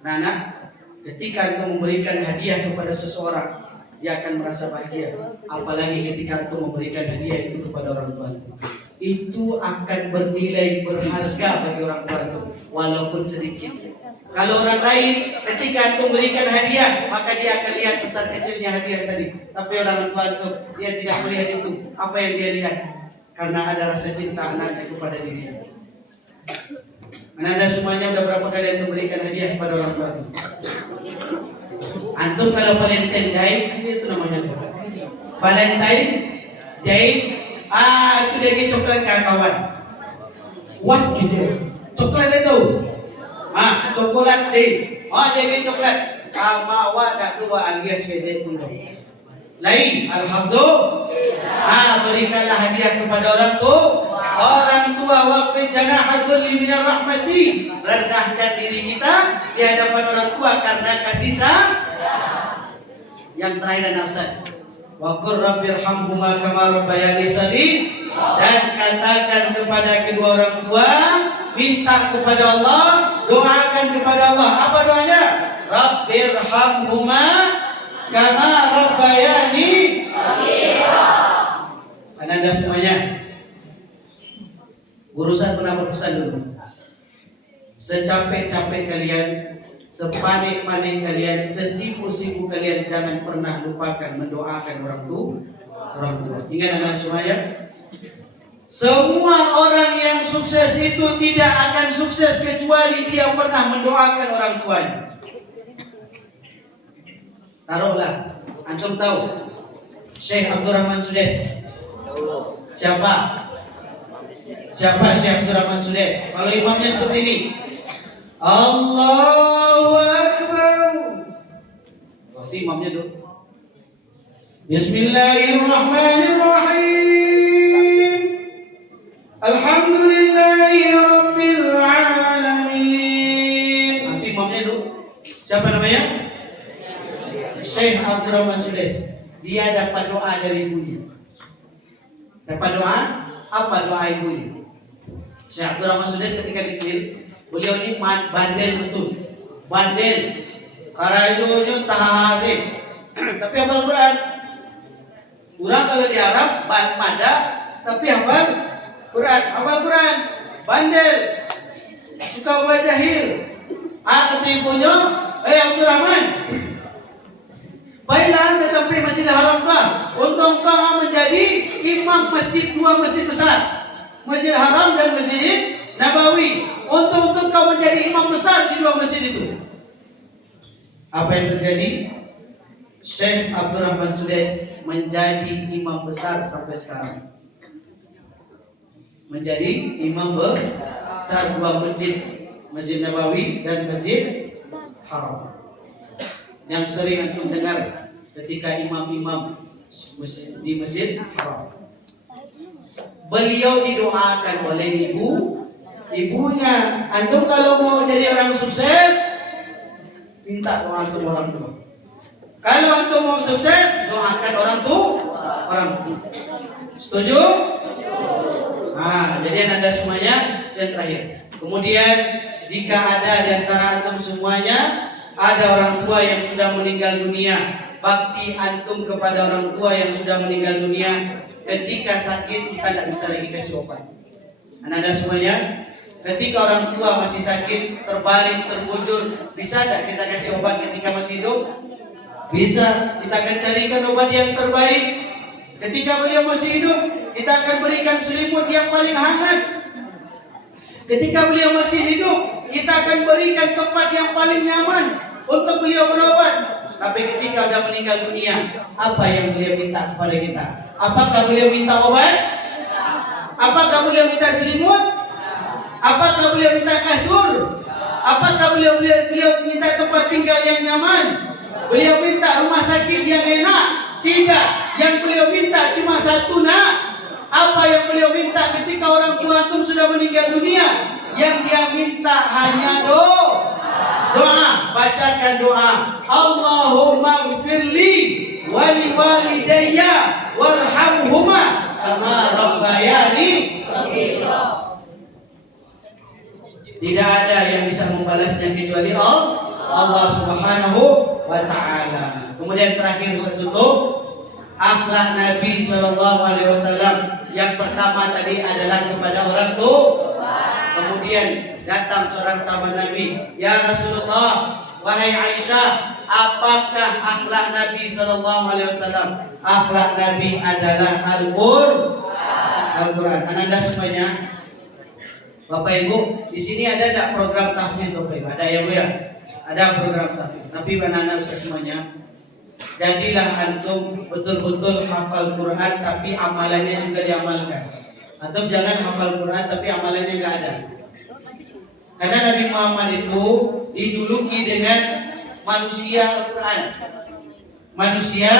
Anak, ketika antum memberikan hadiah kepada seseorang, dia akan merasa bahagia. Apalagi ketika antum memberikan hadiah itu kepada orang tua, itu akan bernilai berharga bagi orang tua itu, walaupun sedikit. Kalau orang lain ketika antum berikan hadiah, maka dia akan lihat besar kecilnya hadiah tadi. Tapi orang tua itu dia tidak melihat itu. Apa yang dia lihat? Karena ada rasa cinta anaknya kepada dirinya. Anda semuanya udah berapa kali antum berikan hadiah kepada orang tua itu? Antum kalau Valentine Day, itu namanya tuh. Valentine Day, itu dia coklat kawan. What gitu? Coklat itu. Coklat Day. Dia coklat. Mawa dak dua agias kete pun. Lain, alhamdulillah. Berikanlah hadiah kepada orang tua. Orang tua, waqfid janahatul li minar rahmati, rendahkan diri kita di hadapan orang tua karena kasih sayang. Yang terakhir dan nafsan, wa qur rabbirhamhuma kama rabbayani shaghira, dan katakan kepada kedua orang tua, minta kepada Allah, doakan kepada Allah. Apa doanya? Rabbirhamhuma kama rabbayani shaghira. Anda semuanya, urusan pernah berpesan dulu. Secapek-capek kalian, sepanik-panik kalian, sesibuk-sibuk kalian, jangan pernah lupakan mendoakan orang tua. Ingat anak semuanya, semua orang yang sukses itu tidak akan sukses kecuali dia pernah mendoakan orang tuanya. Taruhlah, antum tahu Syekh Abdurrahman Sudes? Siapa Syekh Abdurrahman Sudes? Kalau imamnya seperti ini, Allahu Akbar. Seperti imamnya tuh, Bismillahirrahmanirrahim, Alhamdulillahi Rabbil Alamin. Nanti imamnya tuh siapa namanya? Syekh Abdurrahman Sudes. Dia dapat doa dari ibunya. Dapat doa? Apa doa ibunya? Syekh Abdurrahman Sudes ketika kecil, beliau ini bandel betul. Bandel. Karayonya tahasib. Tapi hafal Quran. Kurang kalau di Arab mada, tapi hafal Quran. Hafal Quran. Bandel. Suka buat jahil. Kata ibunya, Abdurrahman, baiklah ke tempat Masjidil Haram kah, untuk kau menjadi imam dua masjid besar, Masjidil Haram dan Masjid Nabawi. Untuk kau menjadi imam besar di dua masjid itu. Apa yang terjadi? Syekh Abdurrahman Sudes menjadi imam besar sampai sekarang. Menjadi imam besar dua masjid, Masjid Nabawi dan Masjid Haram. yang sering antum dengar ketika imam-imam di Masjid Haram. Beliau didoakan oleh ibunya. Antum kalau mau jadi orang sukses, minta doa sama orang tua. Kalau antum mau sukses, doakan orang tua. Setuju? Nah, jadi Anda semuanya yang terakhir. Kemudian jika ada di antara antum semuanya ada orang tua yang sudah meninggal dunia, bakti antum kepada orang tua yang sudah meninggal dunia. Ketika sakit kita tidak bisa lagi kasih obat. Anda semuanya, ketika orang tua masih sakit, terbaring, terbujur, bisa tidak kita kasih obat ketika masih hidup? Bisa. Kita akan carikan obat yang terbaik. Ketika beliau masih hidup, kita akan berikan selimut yang paling hangat. Ketika beliau masih hidup, kita akan berikan tempat yang paling nyaman untuk beliau berobat. Tapi ketika sudah meninggal dunia, apa yang beliau minta kepada kita? Apakah beliau minta obat? Apakah beliau minta selimut? Apakah beliau minta kasur? Apakah beliau minta tempat tinggal yang nyaman? Beliau minta rumah sakit yang enak? Tidak. Yang beliau minta cuma satu, nak. Apa yang beliau minta ketika orang tua antum sudah meninggal dunia? Yang dia minta hanya doa. Bacakan doa. Allahumma gfirli wali walidayya warhamhuma kama rabbayani shaghira. Tidak ada yang bisa membalasnya kecuali Allah Subhanahu wa ta'ala. Kemudian terakhir tutup, akhlak Nabi SAW. Yang pertama tadi adalah kepada orang tua. Kemudian datang seorang sahabat Nabi, ya Rasulullah, wahai Aisyah, apakah akhlak Nabi SAW? Akhlak Nabi adalah Al-Quran. Anda semuanya, Bapak Ibu, di sini ada tidak program tahfiz Bapak Ibu? Ada ya Bu ya? Ada program tahfiz. Tapi anak-anak semuanya, jadilah antum betul-betul hafal Quran tapi amalannya juga diamalkan. Antum jangan hafal Quran tapi amalannya enggak ada. Karena Nabi Muhammad itu dijuluki dengan manusia Al-Quran. Manusia,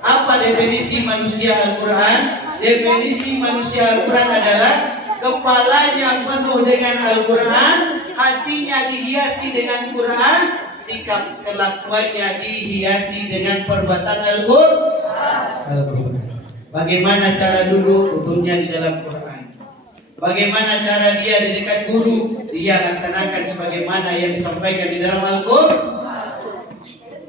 apa definisi manusia Al-Quran? Definisi manusia Al-Quran adalah kepalanya penuh dengan Al-Quran, hatinya dihiasi dengan Quran, sikap kelakuannya dihiasi dengan perbuatan Al-Quran. Bagaimana cara duduknya di dalam Quran. Bagaimana cara dia di dekat guru, dia laksanakan sebagaimana yang disampaikan di dalam Al-Quran.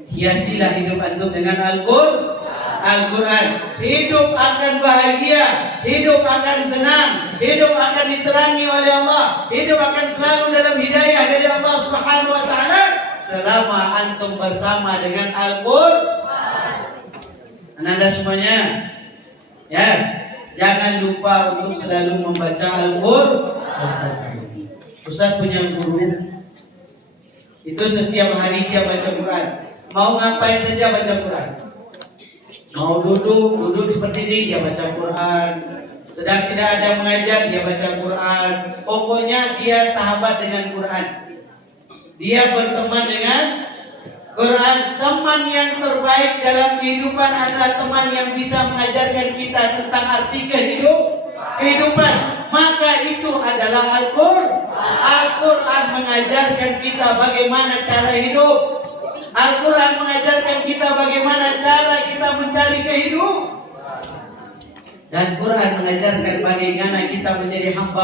Hiasilah hidup antum dengan Al-Quran. Hidup akan bahagia, hidup akan senang, hidup akan diterangi oleh Allah, hidup akan selalu dalam hidayah dari Allah Subhanahu wa ta'ala selama antum bersama dengan Al-Quran. Anda semuanya, ya, jangan lupa untuk selalu membaca Al-Quran. Ustaz punya guru, itu setiap hari dia baca Quran. Mau ngapain saja baca Quran. Mau duduk seperti ini dia baca Quran. Sedang tidak ada mengajar dia baca Quran. Pokoknya dia sahabat dengan Quran. Dia berteman dengan Quran. Teman yang terbaik dalam kehidupan adalah teman yang bisa mengajarkan kita tentang arti kehidupan. Maka itu adalah Al-Quran. Al-Quran mengajarkan kita bagaimana cara hidup. Al-Quran mengajarkan kita bagaimana cara kita mencari kehidupan. Dan Quran mengajarkan bagaimana kita menjadi hamba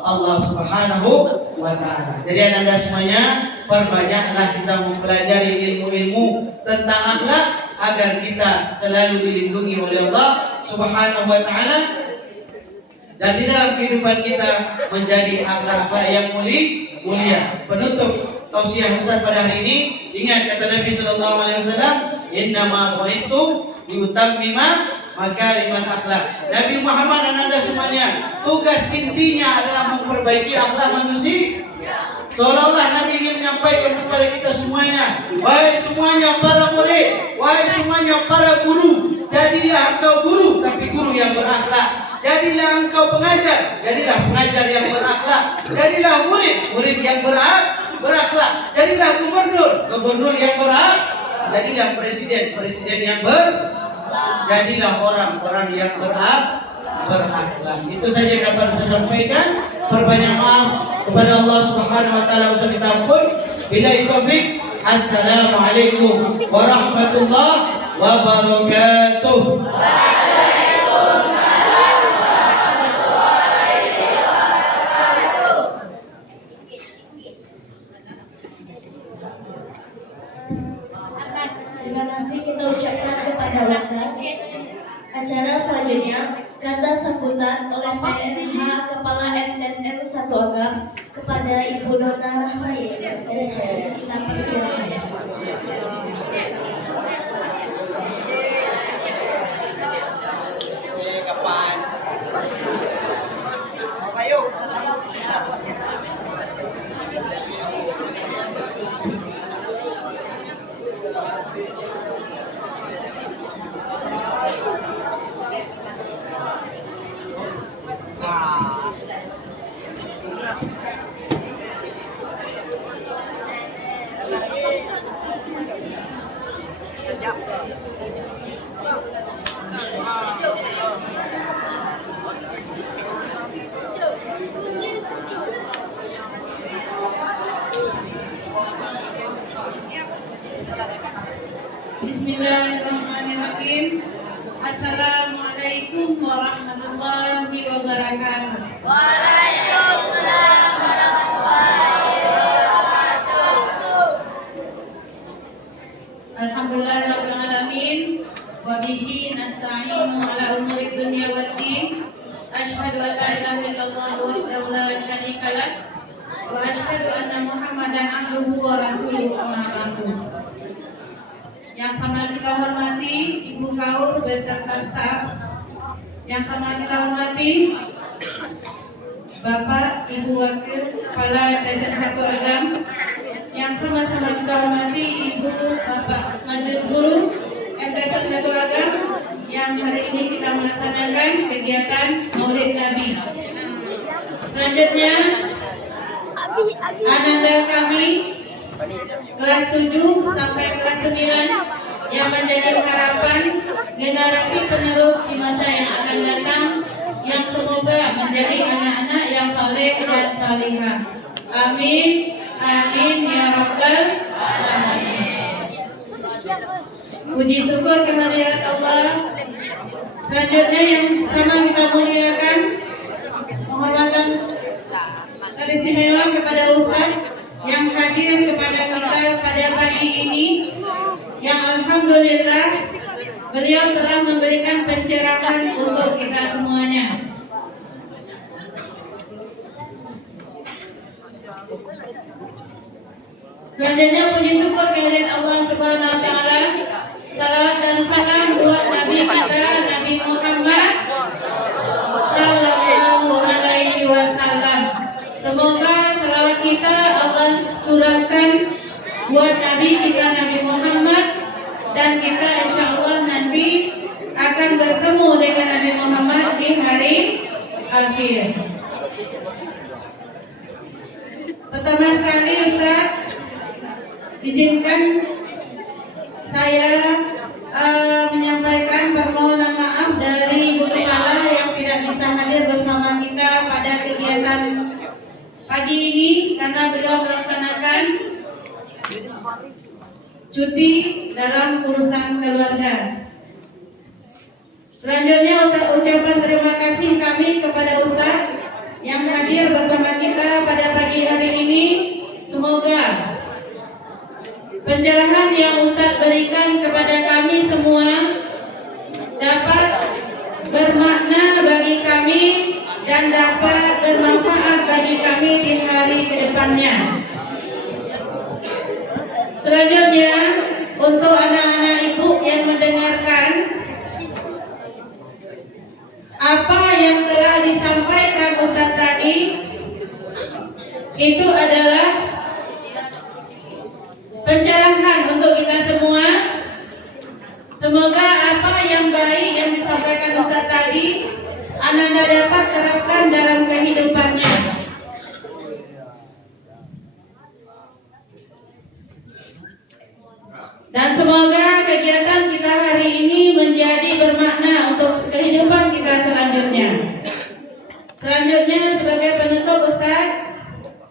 Allah Subhanahu wa ta'ala. Jadi Anda semuanya, perbanyaklah kita mempelajari ilmu-ilmu tentang akhlak agar kita selalu dilindungi oleh Allah Subhanahu wa ta'ala. Dan di dalam kehidupan kita menjadi akhlak-akhlak yang mulia. Penutup tausiah Ustaz pada hari ini, ingat kata Nabi sallallahu alaihi wasallam, "Innama bu'istu liutammima makarimal akhlak." Nabi Muhammad dan Anda semuanya, tugas intinya adalah memperbaiki akhlak manusia. Seolah-olah Nabi ingin menyampaikan kepada kita semuanya, wahai semuanya para murid, wahai semuanya para guru, jadilah engkau guru tapi guru yang berakhlak. Jadilah engkau pengajar, jadilah pengajar yang berakhlak. Jadilah murid yang berakhlak. berakhlak. Jadilah gubernur yang berakhlak. Jadilah presiden yang jadilah orang yang berakhlak. Itu saja yang dapat saya sampaikan. Perbanyak maaf kepada Allah Subhanahu wa taala, usah kita ampun. Billahi taufik. Assalamualaikum warahmatullahi wabarakatuh. Terima kasih kita ucapkan kepada Ustaz. Acara selanjutnya kata sambutan oleh PMH Kepala MTSN 1 Agam kepada Ibu Dona Rahmai MTSN. Kita persilakan. Bismillahirrahmanirrahim. Assalamualaikum warahmatullahi wabarakatuh. Waalaikumsalam warahmatullahi wabarakatuh. Alhamdulillahirabbil alamin wa bihi nasta'inu ala umuri dunya waddin. Asyhadu an la ilaha illallah wahdahu la syarika lah wa asyhadu anna Muhammadan abduhu wa rasuluhu amma ba'du. Yang sama kita hormati Ibu Kaur beserta staf, yang sama kita hormati Bapak Ibu Wakil Kepala MTSN 1 Agam, yang sama-sama kita hormati Ibu Bapak Majelis Guru MTSN 1 Agam, yang hari ini kita melaksanakan kegiatan Maulid Nabi. Selanjutnya ananda kami kelas 7 sampai kelas 9 yang menjadi harapan generasi penerus di masa yang akan datang, yang semoga menjadi anak-anak yang saleh dan salihah. Amin, amin ya rabbal alamin. Puji syukur kehadirat Allah. Selanjutnya yang sama kita muliakan, penghormatan teristimewa kepada Ustaz yang hadir kepada kita pada pagi ini, yang alhamdulillah beliau telah memberikan pencerahan untuk kita semuanya. Selanjutnya puji syukur kehadirat Allah Subhanahu wa taala. Salawat dan salam buat Nabi kita Nabi Muhammad sallallahu alaihi wasallam. Semoga salawat kita Allah curahkan buat Nabi kita Nabi Muhammad, dan kita insya Allah nanti akan bertemu dengan Nabi Muhammad di hari akhir. Pertama sekali Ustaz, izinkan saya menyampaikan permohonan maaf dari Ibu Kepala yang tidak bisa hadir bersama kita pada kegiatan pagi ini karena beliau melaksanakan cuti dalam urusan keluarga. Selanjutnya ucapan terima kasih kami kepada Ustadz yang hadir bersama kita pada pagi hari ini. Semoga pencerahan yang Ustadz berikan kepada kami semua dapat bermakna bagi kami dan dapat bermanfaat bagi kami di hari kedepannya. Selanjutnya, untuk anak-anak ibu yang mendengarkan, apa yang telah disampaikan Ustadz tadi itu adalah pencerahan untuk kita semua. Semoga apa yang baik yang disampaikan Ustadz tadi Ananda dapat terapkan dalam kehidupannya. semoga kegiatan kita hari ini menjadi bermakna untuk kehidupan kita selanjutnya. Selanjutnya sebagai penutup Ustaz,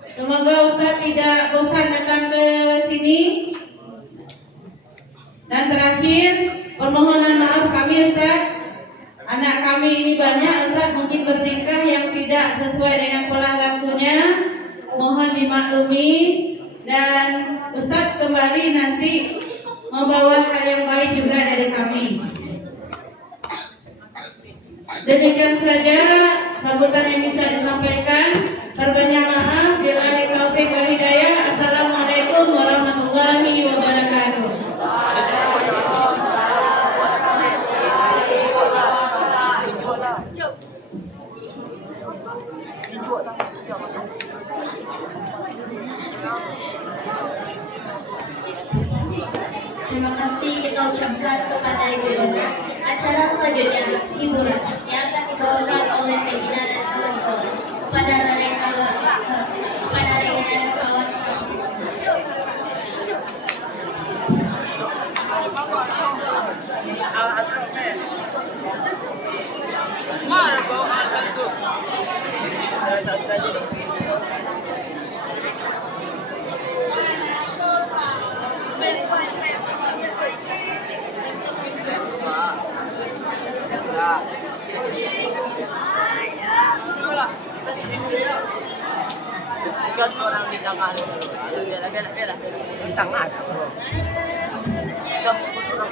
semoga Ustaz tidak bosan datang ke sini. Dan terakhir, permohonan maaf kami Ustaz, anak kami ini banyak Ustaz, mungkin bertingkah yang tidak sesuai dengan pola lakunya. Mohon dimaklumi, dan Ustaz kembali nanti membawa hal yang baik juga dari kami. Demikian saja sambutan yang bisa disampaikan. Terbanyak maaf. Billahi taufiq wal hidayah. Assalamualaikum warahmatullahi wabarakatuh. Terima kasih kita ucapkan kepada Ibu Dona. Acara selanjutnya hiburan yang akan dibawakan oleh Medina dan kawan-kawan kepada Raina dan kawan. Kan orang di tangan bela di tangan. Kamu orang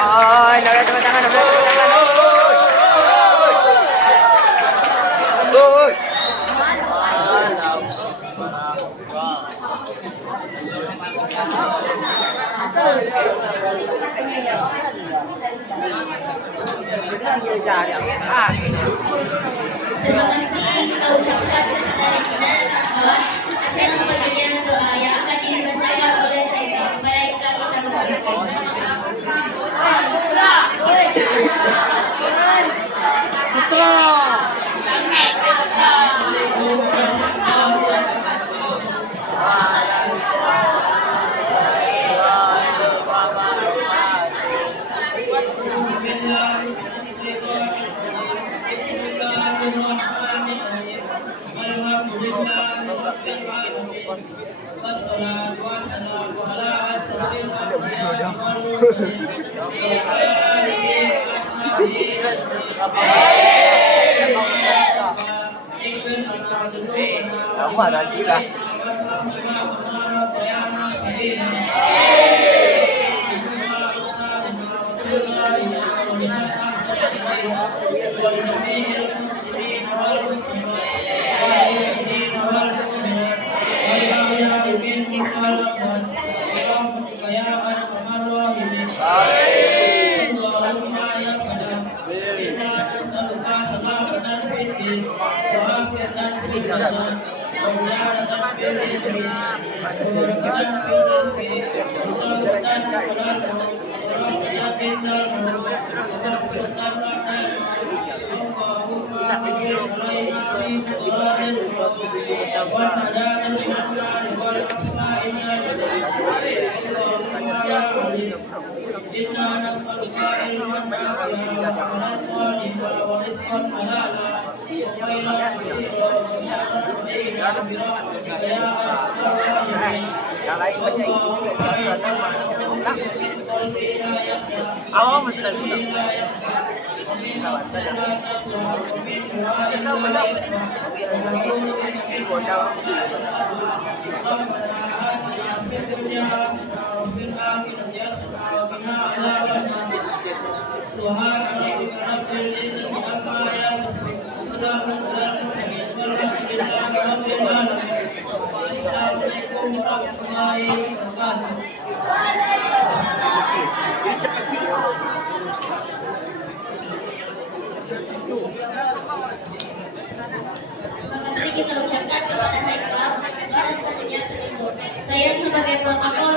Oh, nabi tepuk tangan, nabi tepuk tangan. Oi. Terima kasih kita ucapkan kepada Regina dan kawan. Acara selanjutnya doa yang akan dibacakan oleh mereka kita persilakan. Wassalatu wassalamu ala asyrafil anbiya'i wal mursalin wa ala alihi wa ashabihi Inna nas'aluka ilman nafi'an wa amalan shalihan wa rizqan halalan wa khairan katsiran wa sharran ba'idan bi rahmatika ya arhamar rahimin. Allahumma ya Allah min qalbi la yakhsha wa min la yakhsha wa min nafsin la tasma wa min du'ain la yasma wa na'udzu bika min Rabbana atina fid dunya hasanah wa fil akhirati hasanah wa qina adzaban nar. Subhana rabbika rabbil izzati amma yasifun. Salamun alal mursalin walhamdulillahi rabbil alamin. Assalamualaikum warahmatullahi wabarakatuh. Terima kasih kita ucapkan kepada Haikal. Acara selanjutnya berikut. Saya sebagai protokol